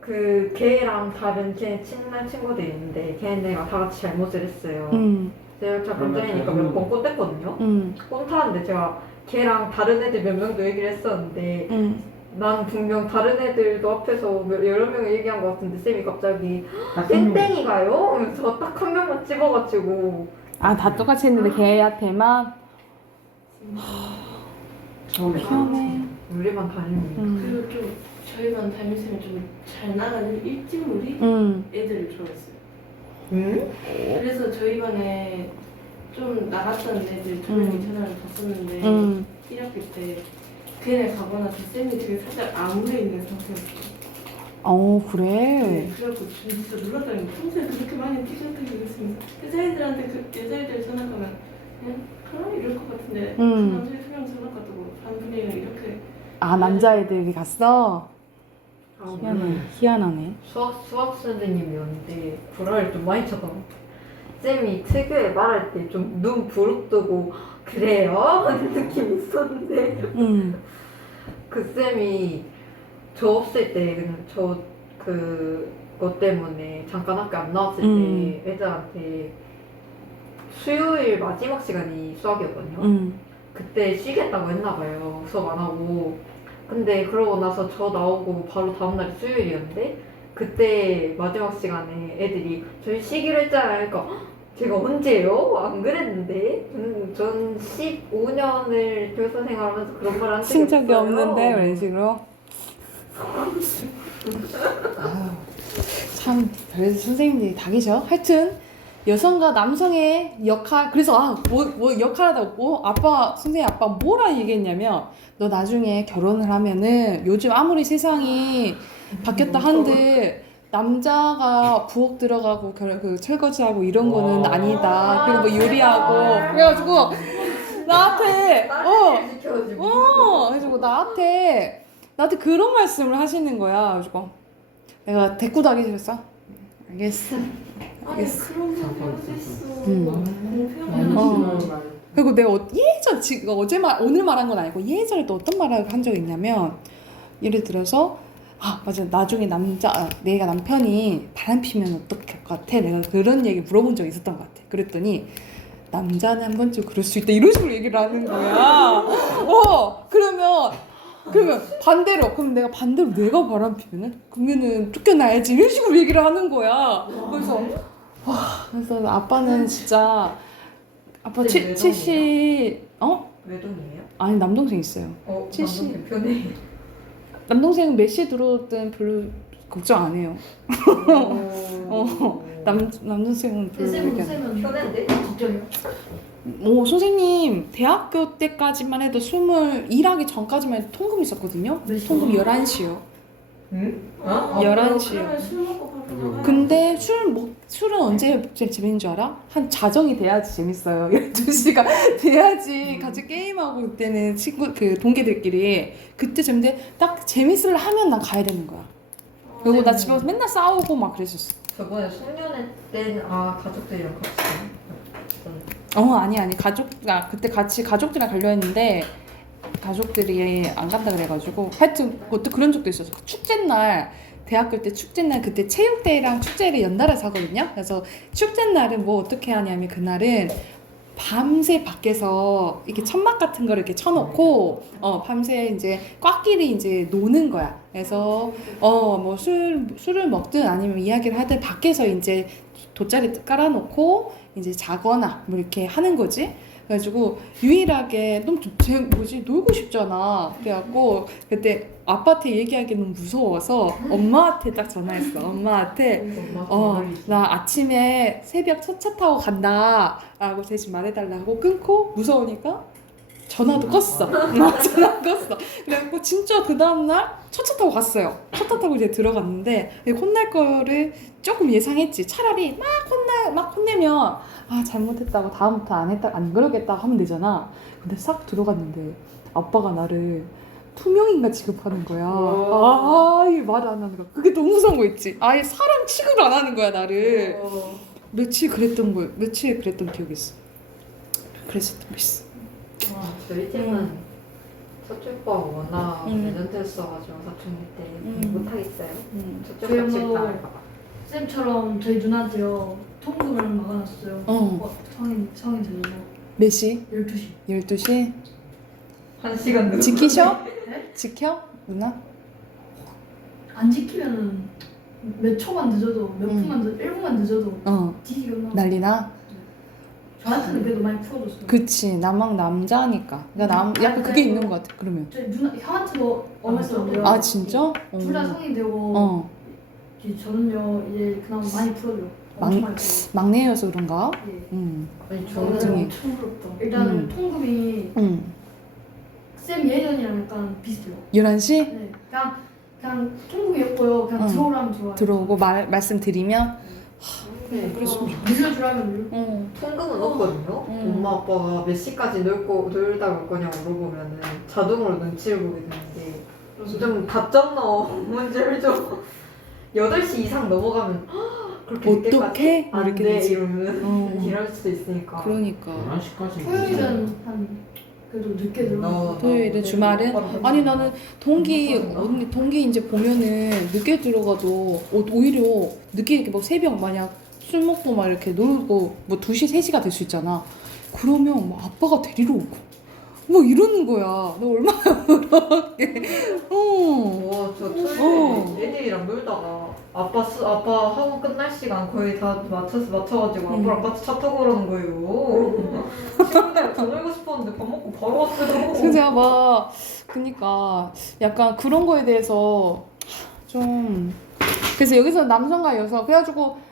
그 걔랑 다른 걔 친한 친구들이 있는데 걔네가 다 같이 잘못을 했어요. 제가 잘 건드리니까 몇 번 꼰댔거든요. 꼰타는데 제가 걔랑 다른 애들 몇 명도 얘기를 했었는데 난 분명 다른 애들도 앞에서 여러 명을 얘기한 것 같은데 쌤이 갑자기 땡땡이가요? 하면서 딱 한 명만 집어가지고 아, 다 똑같이 했는데 걔한테만? 처음에 희한해. 우리만 다니는 그리고 좀 저희 반 담임쌤이 좀 잘 나가는 일진무리 애들을 좋아했어요. 응? 그래서 저희 반에 좀 나갔던 애들 두 명이 전화를 받았는데 1학기 때 걔네 가거나 그 쌤이 되게 살짝 암울해 있는 상태였어요. 그래. 네, 그래갖고 진짜 놀랐다는 거. 평소에 그렇게 많이 삐죽삐죽 했습니다. 여자애들한테 여자애들 전화 가면 그냥 그럼 이럴 것 같은데 그 남자애 2명 전화 가지고 반 분위기가 이렇게. 아, 남자애들이 갔어? 아, 희한하네. 수학 선생님이었는데 불화를 좀 많이 쳐서 쌤이 특유의 말할 때 좀 눈 부릅뜨고 그래요? 하는 느낌이 있었는데 그 쌤이 저 없을 때 그냥 그것 때문에 잠깐 학교 안 나왔을 때 애들한테 수요일 마지막 시간이 수학이었거든요. 그때 쉬겠다고 했나봐요. 수업 안 하고. 근데 그러고 나서 저 나오고 바로 다음날이 수요일이었는데 그때 마지막 시간에 애들이 저희 쉬기로 했잖아요. 그러니까 제가 언제요? 안 그랬는데 전 15년을 교사 생활하면서 그런 말 한 적이 친 적이 없어요. 없는데 이런 식으로. 아유, 참 별의별 선생님들이 다 계셔. 하여튼 여성과 남성의 역할. 그래서 뭐 역할하다 아빠 선생님 아빠 뭐라 얘기했냐면 너 나중에 결혼을 하면은 요즘 아무리 세상이 바뀌었다 한들 남자가 부엌 들어가고 그 설거지하고 이런 거는 아니다. 그리고 뭐 요리하고 그래가지고 나한테 그래가지고 나한테 그런 말씀을 하시는 거야. 그래가지고 내가 대꾸도 하기 싫었어. 알겠어. 아니 그런 거 어딨어. 공평한. 그리고 내가 예전 지금 오늘 말한 건 아니고 예전에 또 어떤 말을 한 적이 있냐면 예를 들어서 맞아 나중에 내가 남편이 바람 피면 어떡할 것 같아? 내가 그런 얘기 물어본 적이 있었던 것 같아. 그랬더니 남자는 한 번쯤 그럴 수 있다 이런 식으로 얘기를 하는 거야. 그러면 반대로 그럼 내가 반대로 내가 바람 피면은 그러면은 쫓겨나야지 이런 식으로 얘기를 하는 거야. 그래서 아빠는 진짜 아빠 70 외동이에요? 아니 남동생 있어요. 70 남동 대표네. 남동생은 몇 시에 들어오든 별로 걱정 안 해요. 남동생은 별로 얘기 안 해요. 쌤은 편한데? 걱정이요. 선생님 대학교 때까지만 해도 21하기 전까지만 해도 통금 있었거든요. 몇 시? 통금 11시요. 응? 11시요. 그러면 술 먹고 바로 나가야 근데 술은 언제 제일 재밌는 줄 알아? 한 자정이 돼야지 재밌어요. 12시가 돼야지 같이 게임하고 그때는 동기들끼리 그때 재밌는데 딱 재밌으려 하면 난 가야 되는 거야. 그리고 나 집에 와서 맨날 싸우고 막 그랬었어. 저번에 송년회 때는 가족들이랑 같이 아니 그때 같이 가족들이랑 가려 했는데 가족들이 안 간다 그래가지고 하여튼 그것도 그런 적도 있었어. 축제 날 대학교 때 축제날 그때 체육대회랑 축제를 연달아서 하거든요. 그래서 축제날은 뭐 어떻게 하냐면 그날은 밤새 밖에서 이렇게 천막 같은 거를 이렇게 쳐놓고 밤새 이제 꽉끼리 이제 노는 거야. 그래서 뭐 술을 먹든 아니면 이야기를 하든 밖에서 이제 돗자리 깔아놓고 이제 자거나 뭐 이렇게 하는 거지. 그래가지고 유일하게 너무 놀고 싶잖아. 그래갖고 그때 아빠한테 얘기하기 너무 무서워서 엄마한테 딱 전화했어. 엄마한테 나 아침에 새벽 첫차 타고 간다 라고 대신 말해달라고 끊고 무서우니까 전화도 껐어. 전화 껐어. 그래갖고 진짜 그 다음날 첫차 타고 갔어요. 첫차 타고 이제 들어갔는데 혼날 거를 조금 예상했지. 차라리 막 혼내면 아 잘못했다고 다음부터 안 그러겠다 하면 되잖아. 근데 싹 들어갔는데 아빠가 나를 투명인간 취급하는 거야. 아예 말 안 하는 거야. 그게 너무 무서운 거 있지. 아예 사람 취급을 안 하는 거야 나를. 며칠 그랬던 기억이 있어. 그랬었던 거 있어. 저희 팀은 첫째 오빠가 워낙 레전드였어가지고 사춘기 때 못하겠어요. 첫째 오빠 집 나갈까봐. 쌤처럼 저희 누나한테요 통금을 막아놨어요. 성인 되려고. 몇 시? 12시. 12시? 1시간 늦어. 지키셔? 네? 지켜? 누나? 안 지키면은 몇 초만 늦어도 몇 분만 1분만 늦어도 뒤지게 나. 난리나? 저한테는 그래도 많이 풀어줬어요. 그치 나막 남자니까 그러니까 약간 그게 있는 것 같아. 그러면 저희 누나 형한테도 엄했었는데요. 아 진짜? 둘 다 성인 되고 이제 저는요 이제 그나마 많이 풀어줘요. 엄청 많이 풀어요. 막내여서 그런가? 예. 아니 저는 저는 엄청 부럽다. 일단은 통금이 쌤 예전이랑 약간 비슷해요. 11시? 네, 그냥 통금이었고요. 그냥 들어오라면 들어와요. 들어오고 말씀드리면 네. 밀려주라면 밀려. 통금은 없거든요. 엄마 아빠가 몇 시까지 놀다 올 거냐고 물어보면은 자동으로 눈치를 보게 되는데 좀 답장 넣어. 문제를 좀 8시 이상 넘어가면 그렇게 어떡해? 늦게까지 안 이렇게 돼 되지. 이러면 이럴 수도 있으니까. 그러니까 11시까지 토요일은 한 그래도 늦게 들어가요. 토요일은 주말은? 아니 나는 동기 이제 보면은 늦게 들어가도 오히려 늦게 이렇게 막 새벽 만약 술 먹고 막 이렇게 놀고 뭐 2시 3시가 될 수 있잖아. 그러면 뭐 아빠가 데리러 오고 뭐 이러는 거야. 너 얼마나 그렇게 저 토요일에 애들이랑 놀다가 아빠 학원 끝날 시간 거의 다 맞춰가지고 아빠랑 같이 차 타고 그러는 거예요. 친구들이랑 더 놀고 싶었는데 밥 먹고 바로 왔어요. 그래서 막 그니까 약간 그런 거에 대해서 좀 그래서 여기서 남성과 여성 그래가지고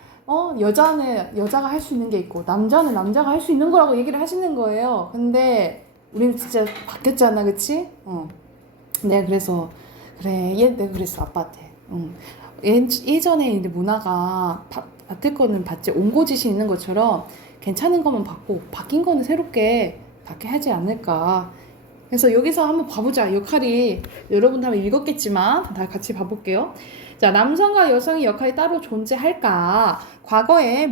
여자는 여자가 할 수 있는 게 있고 남자는 남자가 할 수 있는 거라고 얘기를 하시는 거예요. 근데 우리는 진짜 바뀌었잖아, 그치? 내가 그래서 내가 그랬어 아빠한테. 예전에 이제 문화가 받을 거는 받지 온고지시 있는 것처럼 괜찮은 거만 받고 바뀐 거는 새롭게 받게 하지 않을까. 그래서 여기서 한번 봐보자. 역할이 여러분도 한번 읽었겠지만 다 같이 봐볼게요. 자, 남성과 여성의 역할이 따로 존재할까? 과거의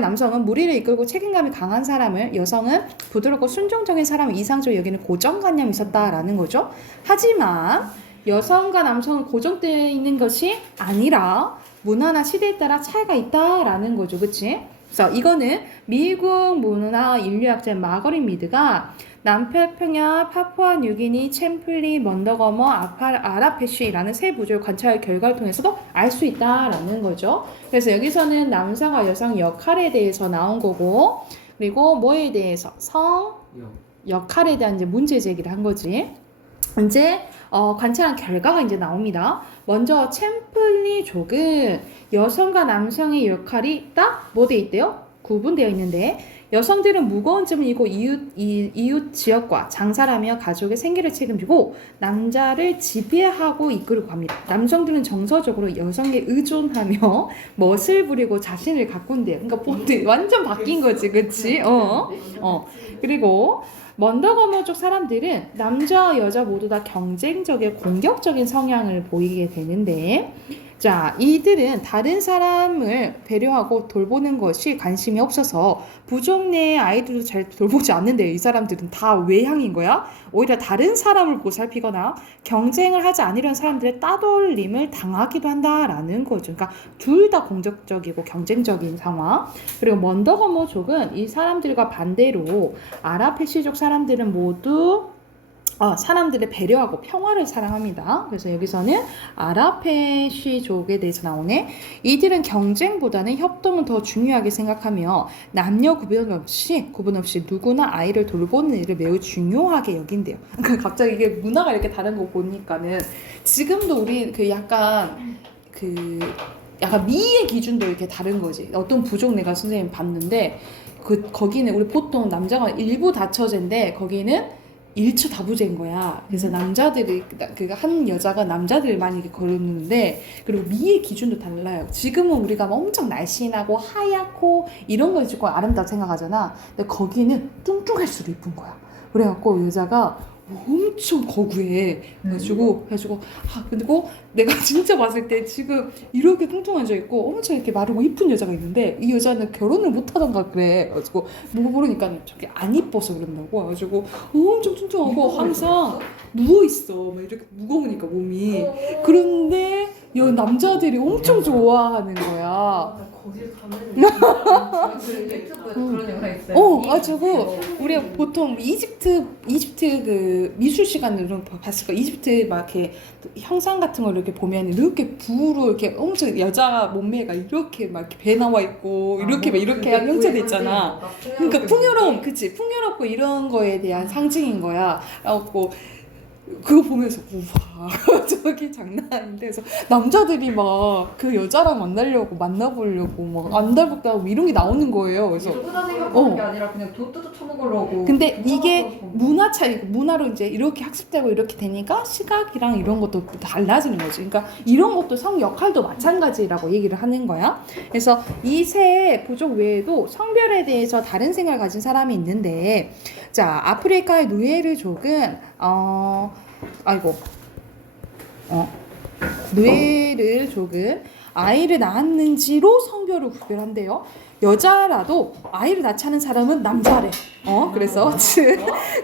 남성은 무리를 이끌고 책임감이 강한 사람을, 여성은 부드럽고 순종적인 사람을 이상적으로 여기는 고정관념이 있었다라는 거죠. 하지만 여성과 남성은 고정되어 있는 것이 아니라 문화나 시대에 따라 차이가 있다라는 거죠. 그치? 그래서 이거는 미국 문화 인류학자 마거린 미드가 남태평양, 파푸아뉴기니, 챔플리, 먼더거머, 아라페쉬라는 세 부족을 관찰 결과를 통해서도 알 수 있다라는 거죠. 그래서 여기서는 남성과 여성 역할에 대해서 나온 거고, 그리고 뭐에 대해서 역할에 대한 이제 문제 제기를 한 거지. 이제 관찰한 결과가 이제 나옵니다. 먼저 챔플리족은 여성과 남성의 역할이 딱 뭐 돼 있대요? 구분되어 있는데 여성들은 무거운 짐을 이고 이웃 지역과 장사라며 가족의 생계를 책임지고 남자를 지배하고 이끌고 갑니다. 남성들은 정서적으로 여성에 의존하며 멋을 부리고 자신을 가꾼대요. 그러니까 완전 바뀐 거지, 그치? 그리고 먼더거머 쪽 사람들은 남자와 여자 모두 다 경쟁적이고 공격적인 성향을 보이게 되는데 자, 이들은 다른 사람을 배려하고 돌보는 것이 관심이 없어서 부족 내의 아이들도 잘 돌보지 않는데요. 이 사람들은 다 외향인 거야. 오히려 다른 사람을 보고 살피거나 경쟁을 하지 않으려는 사람들의 따돌림을 당하기도 한다라는 거죠. 그러니까 둘 다 공격적이고 경쟁적인 상황. 그리고 먼더거머족은 이 사람들과 반대로 아라페시족 사람들은 모두 사람들을 배려하고 평화를 사랑합니다. 그래서 여기서는 아라페시족에 대해서 나오네. 이들은 경쟁보다는 협동을 더 중요하게 생각하며 남녀 구분 없이 누구나 아이를 돌보는 일을 매우 중요하게 여긴대요. 갑자기 이게 문화가 이렇게 다른 거 보니까는 지금도 우리 약간 미의 기준도 이렇게 다른 거지. 어떤 부족 내가 선생님 봤는데 거기는 우리 보통 남자가 일부 다처제인데 거기는 일처 다부제인 거야. 그래서 남자들이 한 여자가 남자들만 이렇게 걸었는데 그리고 미의 기준도 달라요. 지금은 우리가 엄청 날씬하고 하얗고 이런 걸 조금 아름답다 생각하잖아. 근데 거기는 뚱뚱할수록 이쁜 거야. 그래갖고 여자가 엄청 거구해. 그래가지고 그리고 내가 진짜 봤을 때 지금 이렇게 뚱뚱해져 있고 엄청 이렇게 마르고 이쁜 여자가 있는데 이 여자는 결혼을 못하던가 그래. 그래가지고 모르니까 저게 안 이뻐서 그런다고. 그래가지고 엄청 뚱뚱하고 항상 누워있어. 막 이렇게 무거우니까 몸이. 그런데 남자들이 엄청 좋아하는 거야. 거기를 가면 유튜브에 그런 영상 있어요. 가지고 우리 보통 이집트 그 미술 시간으로 봤을 거. 이집트 막 이렇게 형상 같은 걸 이렇게 보면 이렇게 부로 이렇게 엄청 여자 몸매가 이렇게 막 이렇게 배 나와 있고 이렇게 막 이렇게 한 형체도 있잖아. 그러니까 풍요롭고 이런 거에 대한 상징인 거야. 그래갖고 그거 보면서 우와 저게 장난 아닌데 그래서 남자들이 막 그 여자랑 만나보려고 막 안달복달하고 이런 게 나오는 거예요. 그래서 예쁘다 생각하는 게 아니라 그냥 돈 뜯어 쳐먹으려고. 근데 이게 문화 차이고 문화로 이제 이렇게 학습되고 이렇게 되니까 시각이랑 이런 것도 달라지는 거지. 그러니까 이런 것도 성 역할도 마찬가지라고 얘기를 하는 거야. 그래서 이 세 부족 외에도 성별에 대해서 다른 생각을 가진 사람이 있는데 자 아프리카의 누에르족은 누에르족은 아이를 낳았는지로 성별을 구별한대요. 여자라도 아이를 낳지 않은 사람은 남자래. 그래서 즉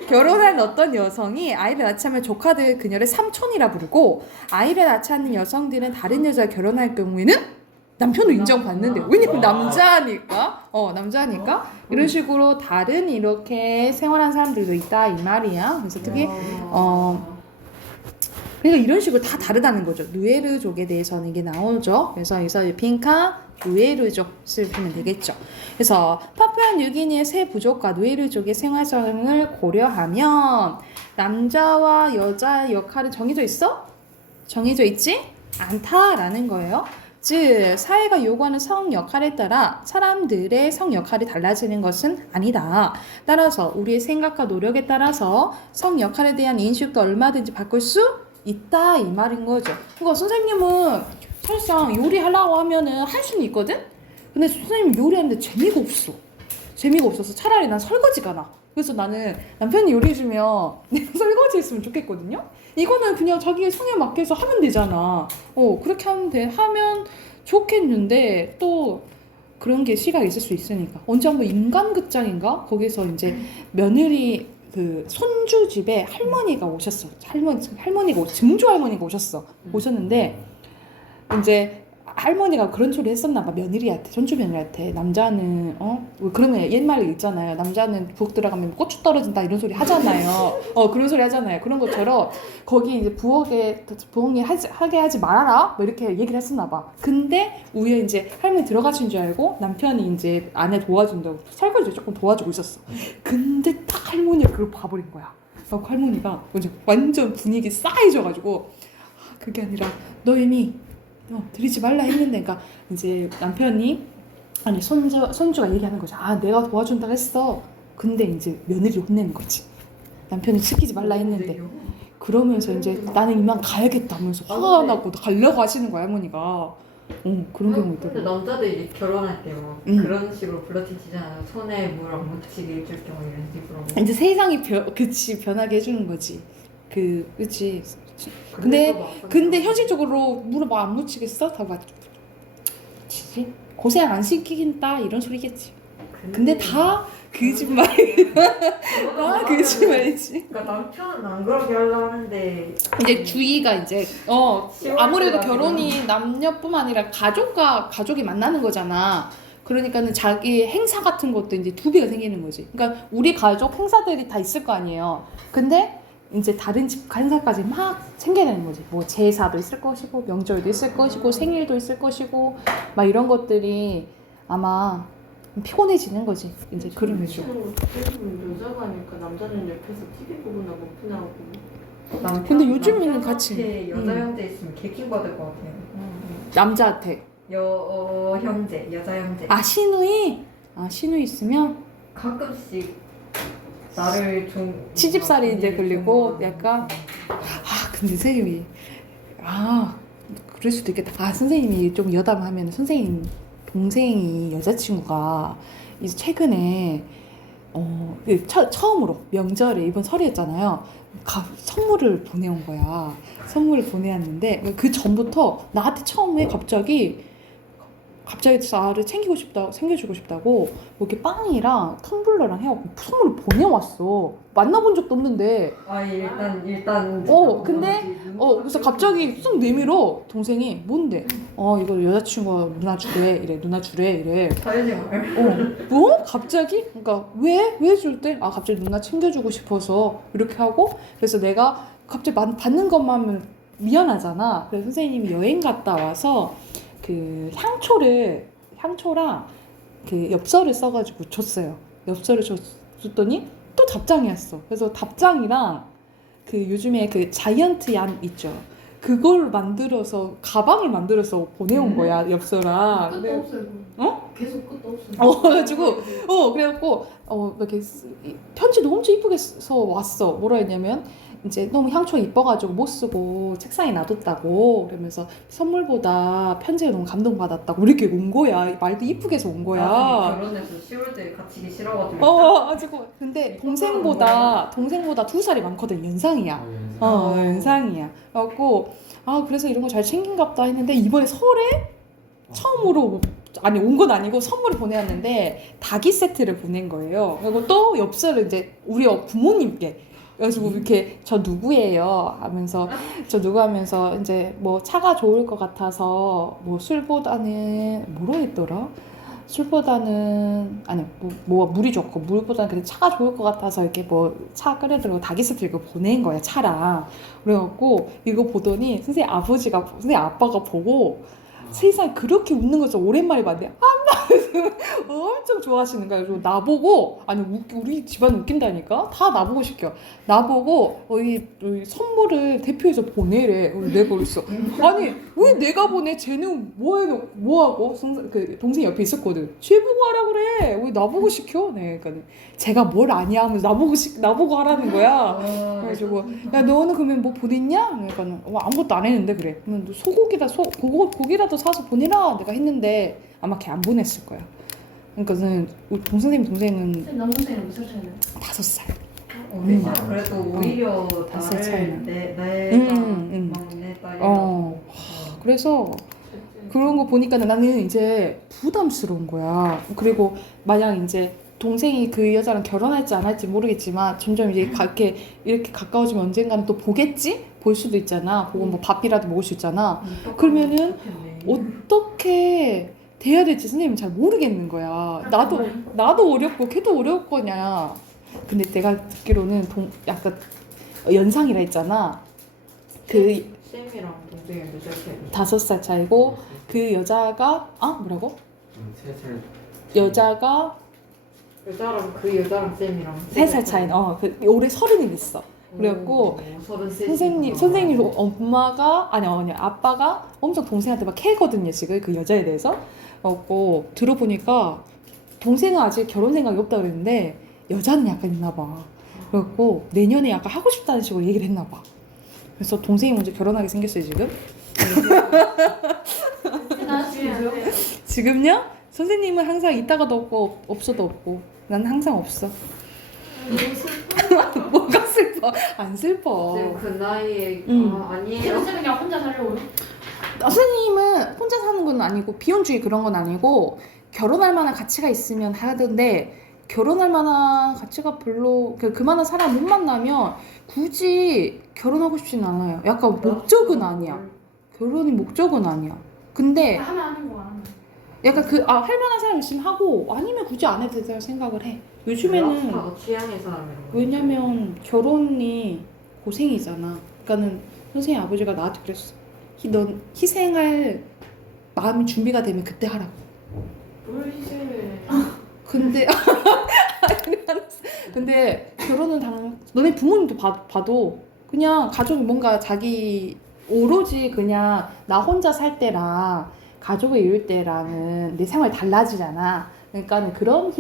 결혼한 어떤 여성이 아이를 낳지 않으면 조카들 그녀를 삼촌이라 부르고 아이를 낳지 않는 여성들은 다른 여자와 결혼할 경우에는 남편도 인정받는데 왜냐면 남자니까 이런 식으로 다른 이렇게 생활한 사람들도 있다 이 말이야. 그래서 특히 그러니까 이런 식으로 다 다르다는 거죠. 누에르족에 대해서는 이게 나오죠. 그래서 여기서 핑카 누에르족 쓰면 되겠죠. 그래서 파푸아 뉴기니의 세 부족과 누에르족의 생활상을 고려하면 남자와 여자 역할은 정해져 있어? 정해져 있지 않다라는 거예요. 즉 사회가 요구하는 성 역할에 따라 사람들의 성 역할이 달라지는 것은 아니다. 따라서 우리의 생각과 노력에 따라서 성 역할에 대한 인식도 얼마든지 바꿀 수 있다 이 말인 거죠. 그러니까 선생님은 사실상 요리하려고 하면은 할 수는 있거든? 근데 선생님 요리하는데 재미가 없어서 차라리 난 설거지가 나. 그래서 나는 남편이 요리해주면 내가 설거지 했으면 좋겠거든요? 이거는 그냥 자기 성에 맞게서 하면 되잖아. 그렇게 하면 좋겠는데 또 그런 게 시각이 있을 수 있으니까. 언제 한번 인간극장인가? 거기서 이제 며느리 그 손주 집에 할머니가 오셨어. 증조 할머니가 오셨는데 이제 할머니가 그런 소리 했었나 봐. 며느리한테, 손주 며느리한테. 남자는 그러면 옛말에 있잖아요. 남자는 부엌 들어가면 고추 떨어진다 이런 소리 하잖아요. 그런 소리 하잖아요. 그런 것처럼 거기 이제 부엌일 하게 하지 말아라 뭐 이렇게 얘기를 했었나 봐. 근데 우연히 이제 할머니 들어가신 줄 알고 남편이 이제 아내 도와준다고 설거지 조금 도와주고 있었어. 근데 딱 할머니가 그걸 봐버린 거야. 그래서 할머니가 완전 분위기 싸해져가지고 그게 아니라 너 이미 들이지 말라 했는데, 그러니까 이제 남편이 손주가 얘기하는 거죠. 내가 도와준다고 했어. 근데 이제 며느리를 혼내는 거지. 남편이 시키지 말라 했는데. 그러면서 이제 나는 이만 가야겠다면서 화가 나고 가려고 하시는 거야 할머니가. 그런 경우 있더라고. 근데 남자들이 결혼할 때 막 그런 식으로 불러치잖아요. 손에 물 안 묻히게 해줄 경우 이런 식으로. 이제 세상이 변하게 해주는 거지. 그치. 근데 현실적으로 물어 안 묻히겠어? 다 맞지? 고생 안 시키긴다 이런 소리겠지. 근데 다 거짓말이. 다 거짓말이지. 그러니까 남편은 안 그러게 하려 하는데 이제 주의가 이제 아무래도 결혼이 남녀뿐만 아니라 가족과 가족이 만나는 거잖아. 그러니까는 자기 행사 같은 것도 이제 두 배가 생기는 거지. 그러니까 우리 가족 행사들이 다 있을 거 아니에요. 근데 이제 다른 집 행사까지 막 챙겨내는 거지. 뭐 제사도 있을 것이고 명절도 있을 것이고 생일도 있을 것이고 막 이런 것들이 아마 피곤해지는 거지. 이제 그런 거죠. 여자가 하니까 남자는 옆에서 TV 보거나 먹고 나오고. 근데 요즘에는 같이 남편한테 여자 형제 있으면 개킹 받을 것 같아요. 남자한테 형제, 여자 형제. 아 시누이? 아 시누이 있으면 가끔씩 나를 좀 시집살이 이제 걸리고 약간 근데 선생님이 그럴 수도 있겠다. 선생님이 좀 여담하면 선생님 동생이 여자친구가 이제 최근에 처음으로 명절에 이번 설이었잖아요. 선물을 보내온 거야. 선물을 보내왔는데 그 전부터 나한테 처음에 갑자기 나를 챙겨주고 싶다고 뭐 이렇게 빵이랑 텀블러랑 해갖고 선물을 보내왔어. 만나본 적도 없는데. 일단. 근데 그래서 갑자기 쑥 내밀어 동생이 뭔데? 이거 여자친구가 누나 주래 이래. 사회생활. 뭐? 갑자기? 그러니까 왜 줄 때? 갑자기 누나 챙겨주고 싶어서 이렇게 하고 그래서 내가 갑자기 받는 것만 하면 미안하잖아. 그래서 선생님이 여행 갔다 와서 그 향초랑 그 엽서를 써가지고 줬어요. 엽서를 줬더니 또 답장이 왔어. 그래서 답장이랑 그 요즘에 그 자이언트 얀 있죠. 그걸 만들어서 가방을 만들어서 보내온 거야. 엽서랑. 끝도 없어요. 계속 끝도 없어요. 그래갖고 이렇게 편지도 엄청 이쁘게 써 왔어. 뭐라 했냐면 이제 너무 향초가 이뻐가지고 못 쓰고 책상에 놔뒀다고 그러면서 선물보다 편지가 너무 감동받았다고 이렇게 온 거야. 말도 이쁘게 해서 온 거야. 결혼해서 10월때 갇히기 싫어가지고. 근데 동생보다 2살이 많거든. 연상이야. 연상이야. 그래갖고 그래서 이런 거 잘 챙긴갑다 했는데 이번에 설에 처음으로 온 건 아니고 선물을 보내왔는데 닭이 세트를 보낸 거예요. 그리고 또 엽서를 이제 우리 부모님께 그래서 이렇게 저 누구예요 하면서 이제 뭐 차가 좋을 것 같아서 뭐 술보다는 뭐로 했더라? 술보다는 물이 좋고 물보다는 그래 차가 좋을 것 같아서 이렇게 뭐 차 끓여들고 닭이 세트 이거 보낸 거야 차랑. 그래갖고 이거 보더니 선생님 아빠가 보고 세상에 그렇게 웃는 거 진짜 오랜만에 봤는데 엄청 좋아하시는 거야. 그리고 나보고 우리 집안 웃긴다니까 다 나보고 시켜. 나보고 이 선물을 대표해서 보내래. 내가 그랬어. 왜 내가 보내? 쟤는 뭐하고? 그 동생이 옆에 있었거든. 쟤 보고 하라 그래. 왜 나보고 시켜? 네, 그러니까 제가 뭘 아냐 하면서 나보고 하라는 거야. 그래가지고 야 너는 그러면 뭐 보냈냐? 그러니까 아무것도 안 했는데 그래. 그러면 너 고기라도 사서 보내라. 내가 했는데 아마 걔 안 보냈을 거야. 그러니까는 우리 동생은 남동생이랑 몇 살 차이나요? 5살. 그래도 오히려 5살 차이나. 막내 딸이라고. 그래서 그런 거 보니까 나는 이제 부담스러운 거야. 그리고 만약 이제 동생이 그 여자랑 결혼할지 안 할지 모르겠지만 점점 이제 이렇게 가까워지면 언젠가는 또 보겠지? 볼 수도 있잖아. 보고 뭐 밥이라도 먹을 수 있잖아. 그러면은 어떻게 돼야 될지 선생님은 잘 모르겠는 거야. 나도 어렵고 걔도 어려울 거냐. 근데 내가 듣기로는 약간 연상이라 했잖아. 쌤이랑 동생이 몇 살 차이? 5살 차이고 그 여자가 뭐라고? 3살. 여자랑 그 여자랑 쌤이랑 3살 차이. 올해 30이 됐어. 그래갖고 선생님 엄마가 아빠가 엄청 동생한테 막 캐거든요 지금 그 여자에 대해서. 들어보니까 동생은 아직 결혼 생각이 없다 그랬는데 여자는 약간 있나 봐. 그래갖고 내년에 약간 하고 싶다는 식으로 얘기를 했나 봐. 그래서 동생이 먼저 결혼하게 생겼어요 지금. 지금요? 선생님은 항상 있다가도 없고 없어도 없고 나는 항상 없어. 뭐가 슬퍼? 안 슬퍼. 지금 그 나이에 아니에요. 선생님 그냥 혼자 살려고요? 선생님은 혼자 사는 건 아니고 비혼주의 그런 건 아니고 결혼할 만한 가치가 있으면 하던데 결혼할 만한 가치가 별로 그만한 사람 못 만나면 굳이 결혼하고 싶진 않아요. 약간 목적은 아니야. 결혼이 목적은 아니야. 근데 하면 하는 거 안 하면. 약간 할 만한 사람 있으면 하고 아니면 굳이 안 해도 된다고 생각을 해. 요즘에는 가 취향의 사람이라고. 왜냐면 결혼이 고생이잖아. 그러니까는 선생님 아버지가 나한테 그랬어. 넌 희생할 마음이 준비가 되면 그때 하라고. 뭘 희생을 근데 결혼은 너네 부모님도 봐도 그냥 가족이 뭔가 자기 오로지 그냥 나 혼자 살 때랑 가족을 이룰 때랑은 내 생활이 달라지잖아. 그러니까 그런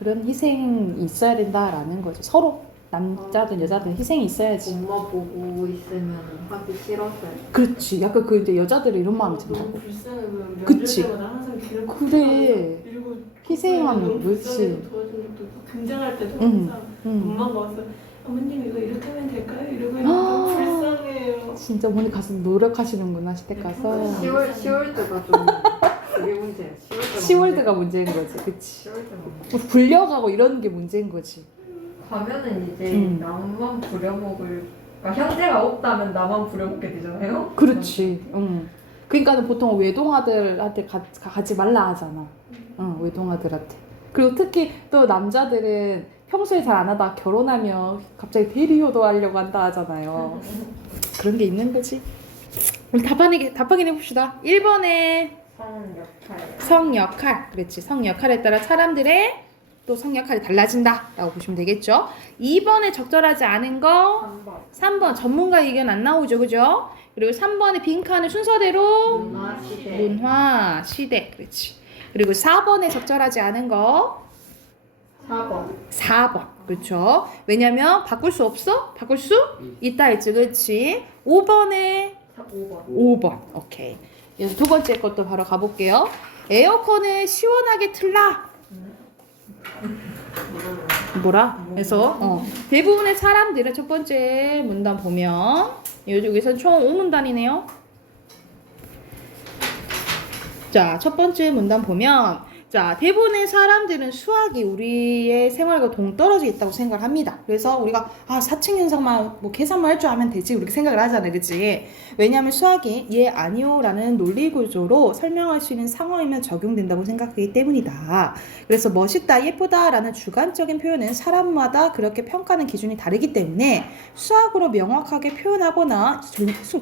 그런 희생이 있어야 된다라는 거죠. 서로 남자든 여자든 희생이 있어야지. 엄마 보고 있으면 하기 싫었어요. 그렇지. 약간 이제 여자들이 이런 마음이 든다. 너무 불쌍해 보여. 그치. 명절 때마다 항상 길을 그래. 이러고 희생하면 너무 그렇지. 불쌍해서 도와준 적도 있고 등장할 때도 응. 항상 응. 엄마가 와서 어머님 이거 이렇게 하면 될까요? 이러고 있는데 너무 불쌍해요. 진짜 어머니 가서 노력하시는구나 시댁 가서. 시월드가 좀 그게 문제야. 시월드가 문제인 거지, 그치? 시월드가 문제. 뭐 불려가고 이러는 게 문제인 거지. 가면은 이제 나만 부려먹을. 그러니까 형제가 없다면 나만 부려먹게 되잖아요. 그렇지. 응. 그러니까는 보통 외동아들한테 가지 말라 하잖아. 응, 외동아들한테. 그리고 특히 또 남자들은 평소에 잘 안 하다가 결혼하면 갑자기 대리효도 하려고 한다 하잖아요. 그런 게 있는 거지. 우리 답하긴 해봅시다. 1번에 성 역할. 그렇지. 성 역할에 따라 사람들의 또 성 역할이 달라진다 라고 보시면 되겠죠. 2번에 적절하지 않은 거 3번 전문가 의견 안 나오죠. 그죠? 그리고 3번에 빈칸을 순서대로 문화, 시대. 그렇지. 그리고 4번에 적절하지 않은 거 4번. 그렇죠. 왜냐면 바꿀 수 없어? 바꿀 수 있다 했지. 그렇지. 5번에 5번. 오케이. 그래서 두 번째 것도 바로 가볼게요. 에어컨을 시원하게 틀라. 뭐라? 그래서 대부분의 사람들은 첫 번째 문단 보면 여기서 총 5문단이네요. 자, 첫 번째 문단 보면 자, 대부분의 사람들은 수학이 우리의 생활과 동떨어져 있다고 생각을 합니다. 그래서 우리가 사칙 현상만 뭐 계산만 할 줄 알면 되지 이렇게 생각을 하잖아요. 그치? 왜냐하면 수학이 예, 아니요 라는 논리 구조로 설명할 수 있는 상황이면 적용된다고 생각하기 때문이다. 그래서 멋있다, 예쁘다 라는 주관적인 표현은 사람마다 그렇게 평가하는 기준이 다르기 때문에 수학으로 명확하게 표현하거나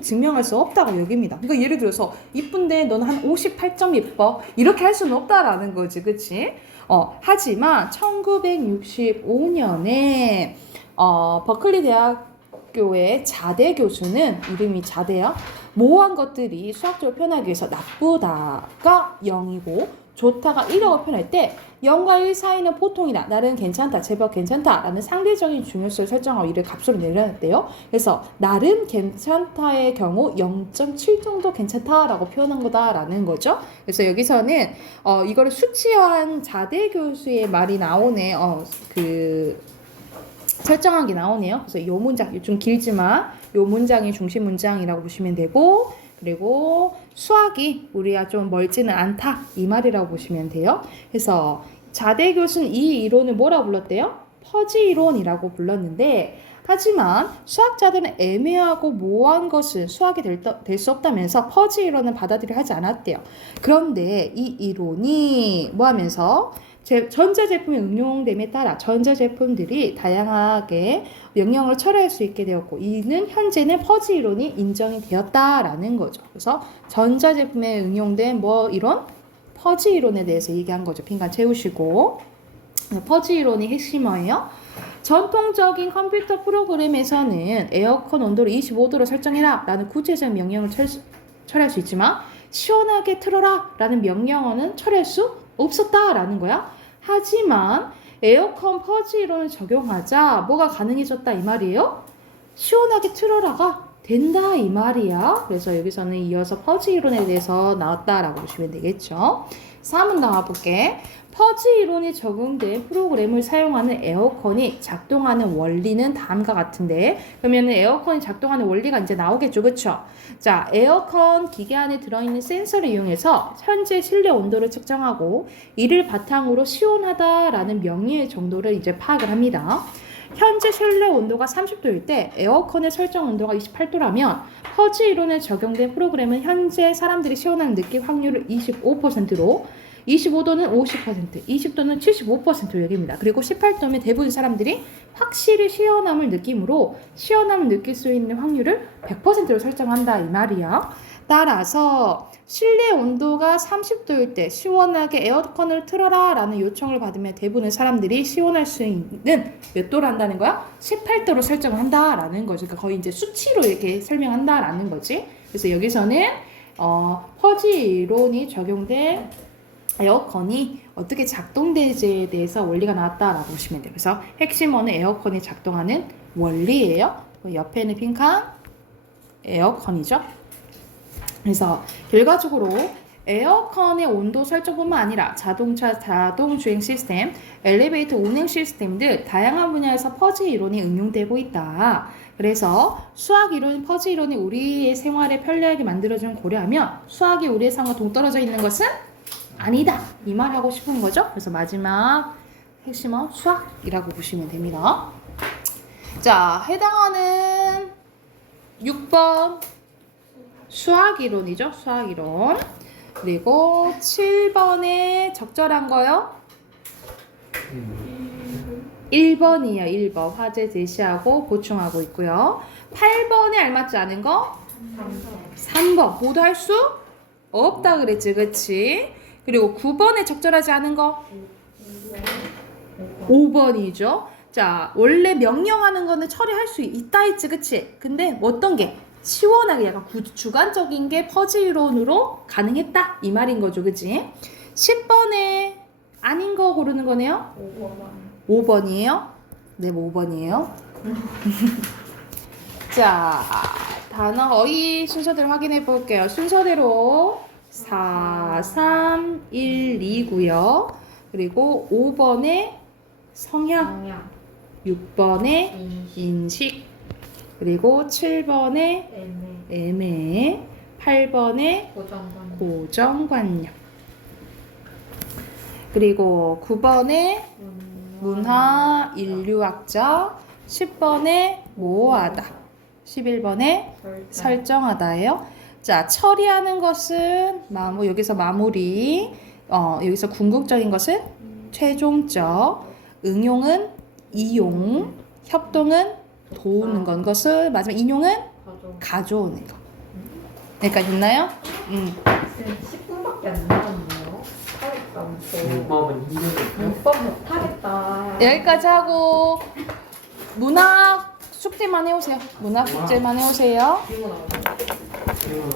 증명할 수 없다고 여깁니다. 그러니까 예를 들어서 이쁜데 너는 한 58점 예뻐 이렇게 할 수는 없다라는 거지. 그치? 하지만 1965년에 버클리 대학교의 자대 교수는 이름이 자대야. 모호한 것들이 수학적으로 표현하기 위해서 나쁘다가 0이고 좋다가 1이라고 표현할 때 0과 1 사이는 보통이다. 나름 괜찮다. 제법 괜찮다. 라는 상대적인 중요성을 설정하고 이를 값으로 내려놨대요. 그래서 나름 괜찮다의 경우 0.7 정도 괜찮다라고 표현한 거다라는 거죠. 그래서 여기서는 이거를 수치화한 자대 교수의 말이 나오네. 설정한 게 나오네요. 그래서 이 문장 좀 길지만 이 문장이 중심 문장이라고 보시면 되고 그리고 수학이 우리가 좀 멀지는 않다 이 말이라고 보시면 돼요. 그래서 자대 교수는 이 이론을 뭐라고 불렀대요? 퍼지 이론이라고 불렀는데 하지만 수학자들은 애매하고 모호한 것은 수학이 될 수 없다면서 퍼지 이론은 받아들여 하지 않았대요. 그런데 이 이론이 뭐 하면서 전자제품에 응용됨에 따라 전자제품들이 다양하게 영역을 처리할 수 있게 되었고 이는 현재는 퍼지 이론이 인정이 되었다라는 거죠. 그래서 전자제품에 응용된 뭐 이론? 퍼지 이론에 대해서 얘기한 거죠. 빈칸 채우시고 퍼지 이론이 핵심 뭐예요? 전통적인 컴퓨터 프로그램에서는 에어컨 온도를 25도로 설정해라 라는 구체적 명령을 처리할 수 있지만 시원하게 틀어라 라는 명령어는 처리할 수 없었다라는 거야. 하지만 에어컨 퍼지 이론을 적용하자 뭐가 가능해졌다 이 말이에요? 시원하게 틀어라가 된다 이 말이야. 그래서 여기서는 이어서 퍼지 이론에 대해서 나왔다라고 보시면 되겠죠. 3문 나와볼게. 퍼지 이론이 적용된 프로그램을 사용하는 에어컨이 작동하는 원리는 다음과 같은데, 그러면 에어컨이 작동하는 원리가 이제 나오겠죠, 그쵸? 자, 에어컨 기계 안에 들어있는 센서를 이용해서 현재 실내 온도를 측정하고 이를 바탕으로 시원하다라는 명의의 정도를 이제 파악을 합니다. 현재 실내 온도가 30도일 때 에어컨의 설정 온도가 28도라면 퍼지 이론에 적용된 프로그램은 현재 사람들이 시원함을 느낄 확률을 25%로 25도는 50%, 20도는 75%로 여깁니다. 그리고 18도면 대부분 사람들이 확실히 시원함을 느끼므로 시원함을 느낄 수 있는 확률을 100%로 설정한다 이 말이야. 따라서 실내 온도가 30도일 때 시원하게 에어컨을 틀어라 라는 요청을 받으면 대부분의 사람들이 시원할 수 있는 몇 도로 한다는 거야? 18도로 설정을 한다라는 거죠. 그러니까 거의 이제 수치로 이렇게 설명한다라는 거지. 그래서 여기서는 퍼지 이론이 적용된 에어컨이 어떻게 작동되지에 대해서 원리가 나왔다라고 보시면 돼요. 그래서 핵심어는 에어컨이 작동하는 원리예요. 옆에는 빈칸 에어컨이죠. 그래서 결과적으로 에어컨의 온도 설정뿐만 아니라 자동차 자동 주행 시스템, 엘리베이터 운행 시스템 등 다양한 분야에서 퍼지 이론이 응용되고 있다. 그래서 수학 이론, 퍼지 이론이 우리의 생활을 편리하게 만들어주는 고려하면 수학이 우리의 삶과 동떨어져 있는 것은 아니다. 이 말 하고 싶은 거죠. 그래서 마지막 핵심어 수학이라고 보시면 됩니다. 자, 해당하는 6번 수학이론이죠. 수학이론. 그리고 7번에 적절한 거요. 1번이에요. 1번. 화제 제시하고 보충하고 있고요. 8번에 알맞지 않은 거? 3번. 모두 할 수 없다 그랬지. 그치? 그리고 9번에 적절하지 않은 거? 5번이죠. 자, 원래 명령하는 거는 처리할 수 있다 했지. 그치? 근데 어떤 게? 시원하게 약간 주관적인 게 퍼지 이론으로 가능했다 이 말인 거죠. 그치? 10번에 아닌 거 고르는 거네요. 5번이에요. 네, 5번이에요. 자, 단어 어휘 순서대로 확인해 볼게요. 순서대로 4, 3, 1, 2고요. 그리고 5번에 성향, 6번에 인식, 그리고 7번에 애매, 8번에 고정관념, 그리고 9번에 문화 인류학자, 10번에 모호하다, 11번에 설정하다예요. 자, 처리하는 것은 여기서 마무리, 여기서 궁극적인 것은 최종적, 응용은 이용, 협동은 도우는 건 것을, 마지막 인용은 가져오는 거. 여기까지 됐나요? 10분밖에 안 남았네요. 못하겠다. 문법은 힘들겠다. 문법 못하겠다. 여기까지 하고 문학 숙제만 해오세요. 문학 숙제만 해오세요. 질문 나오죠? 질문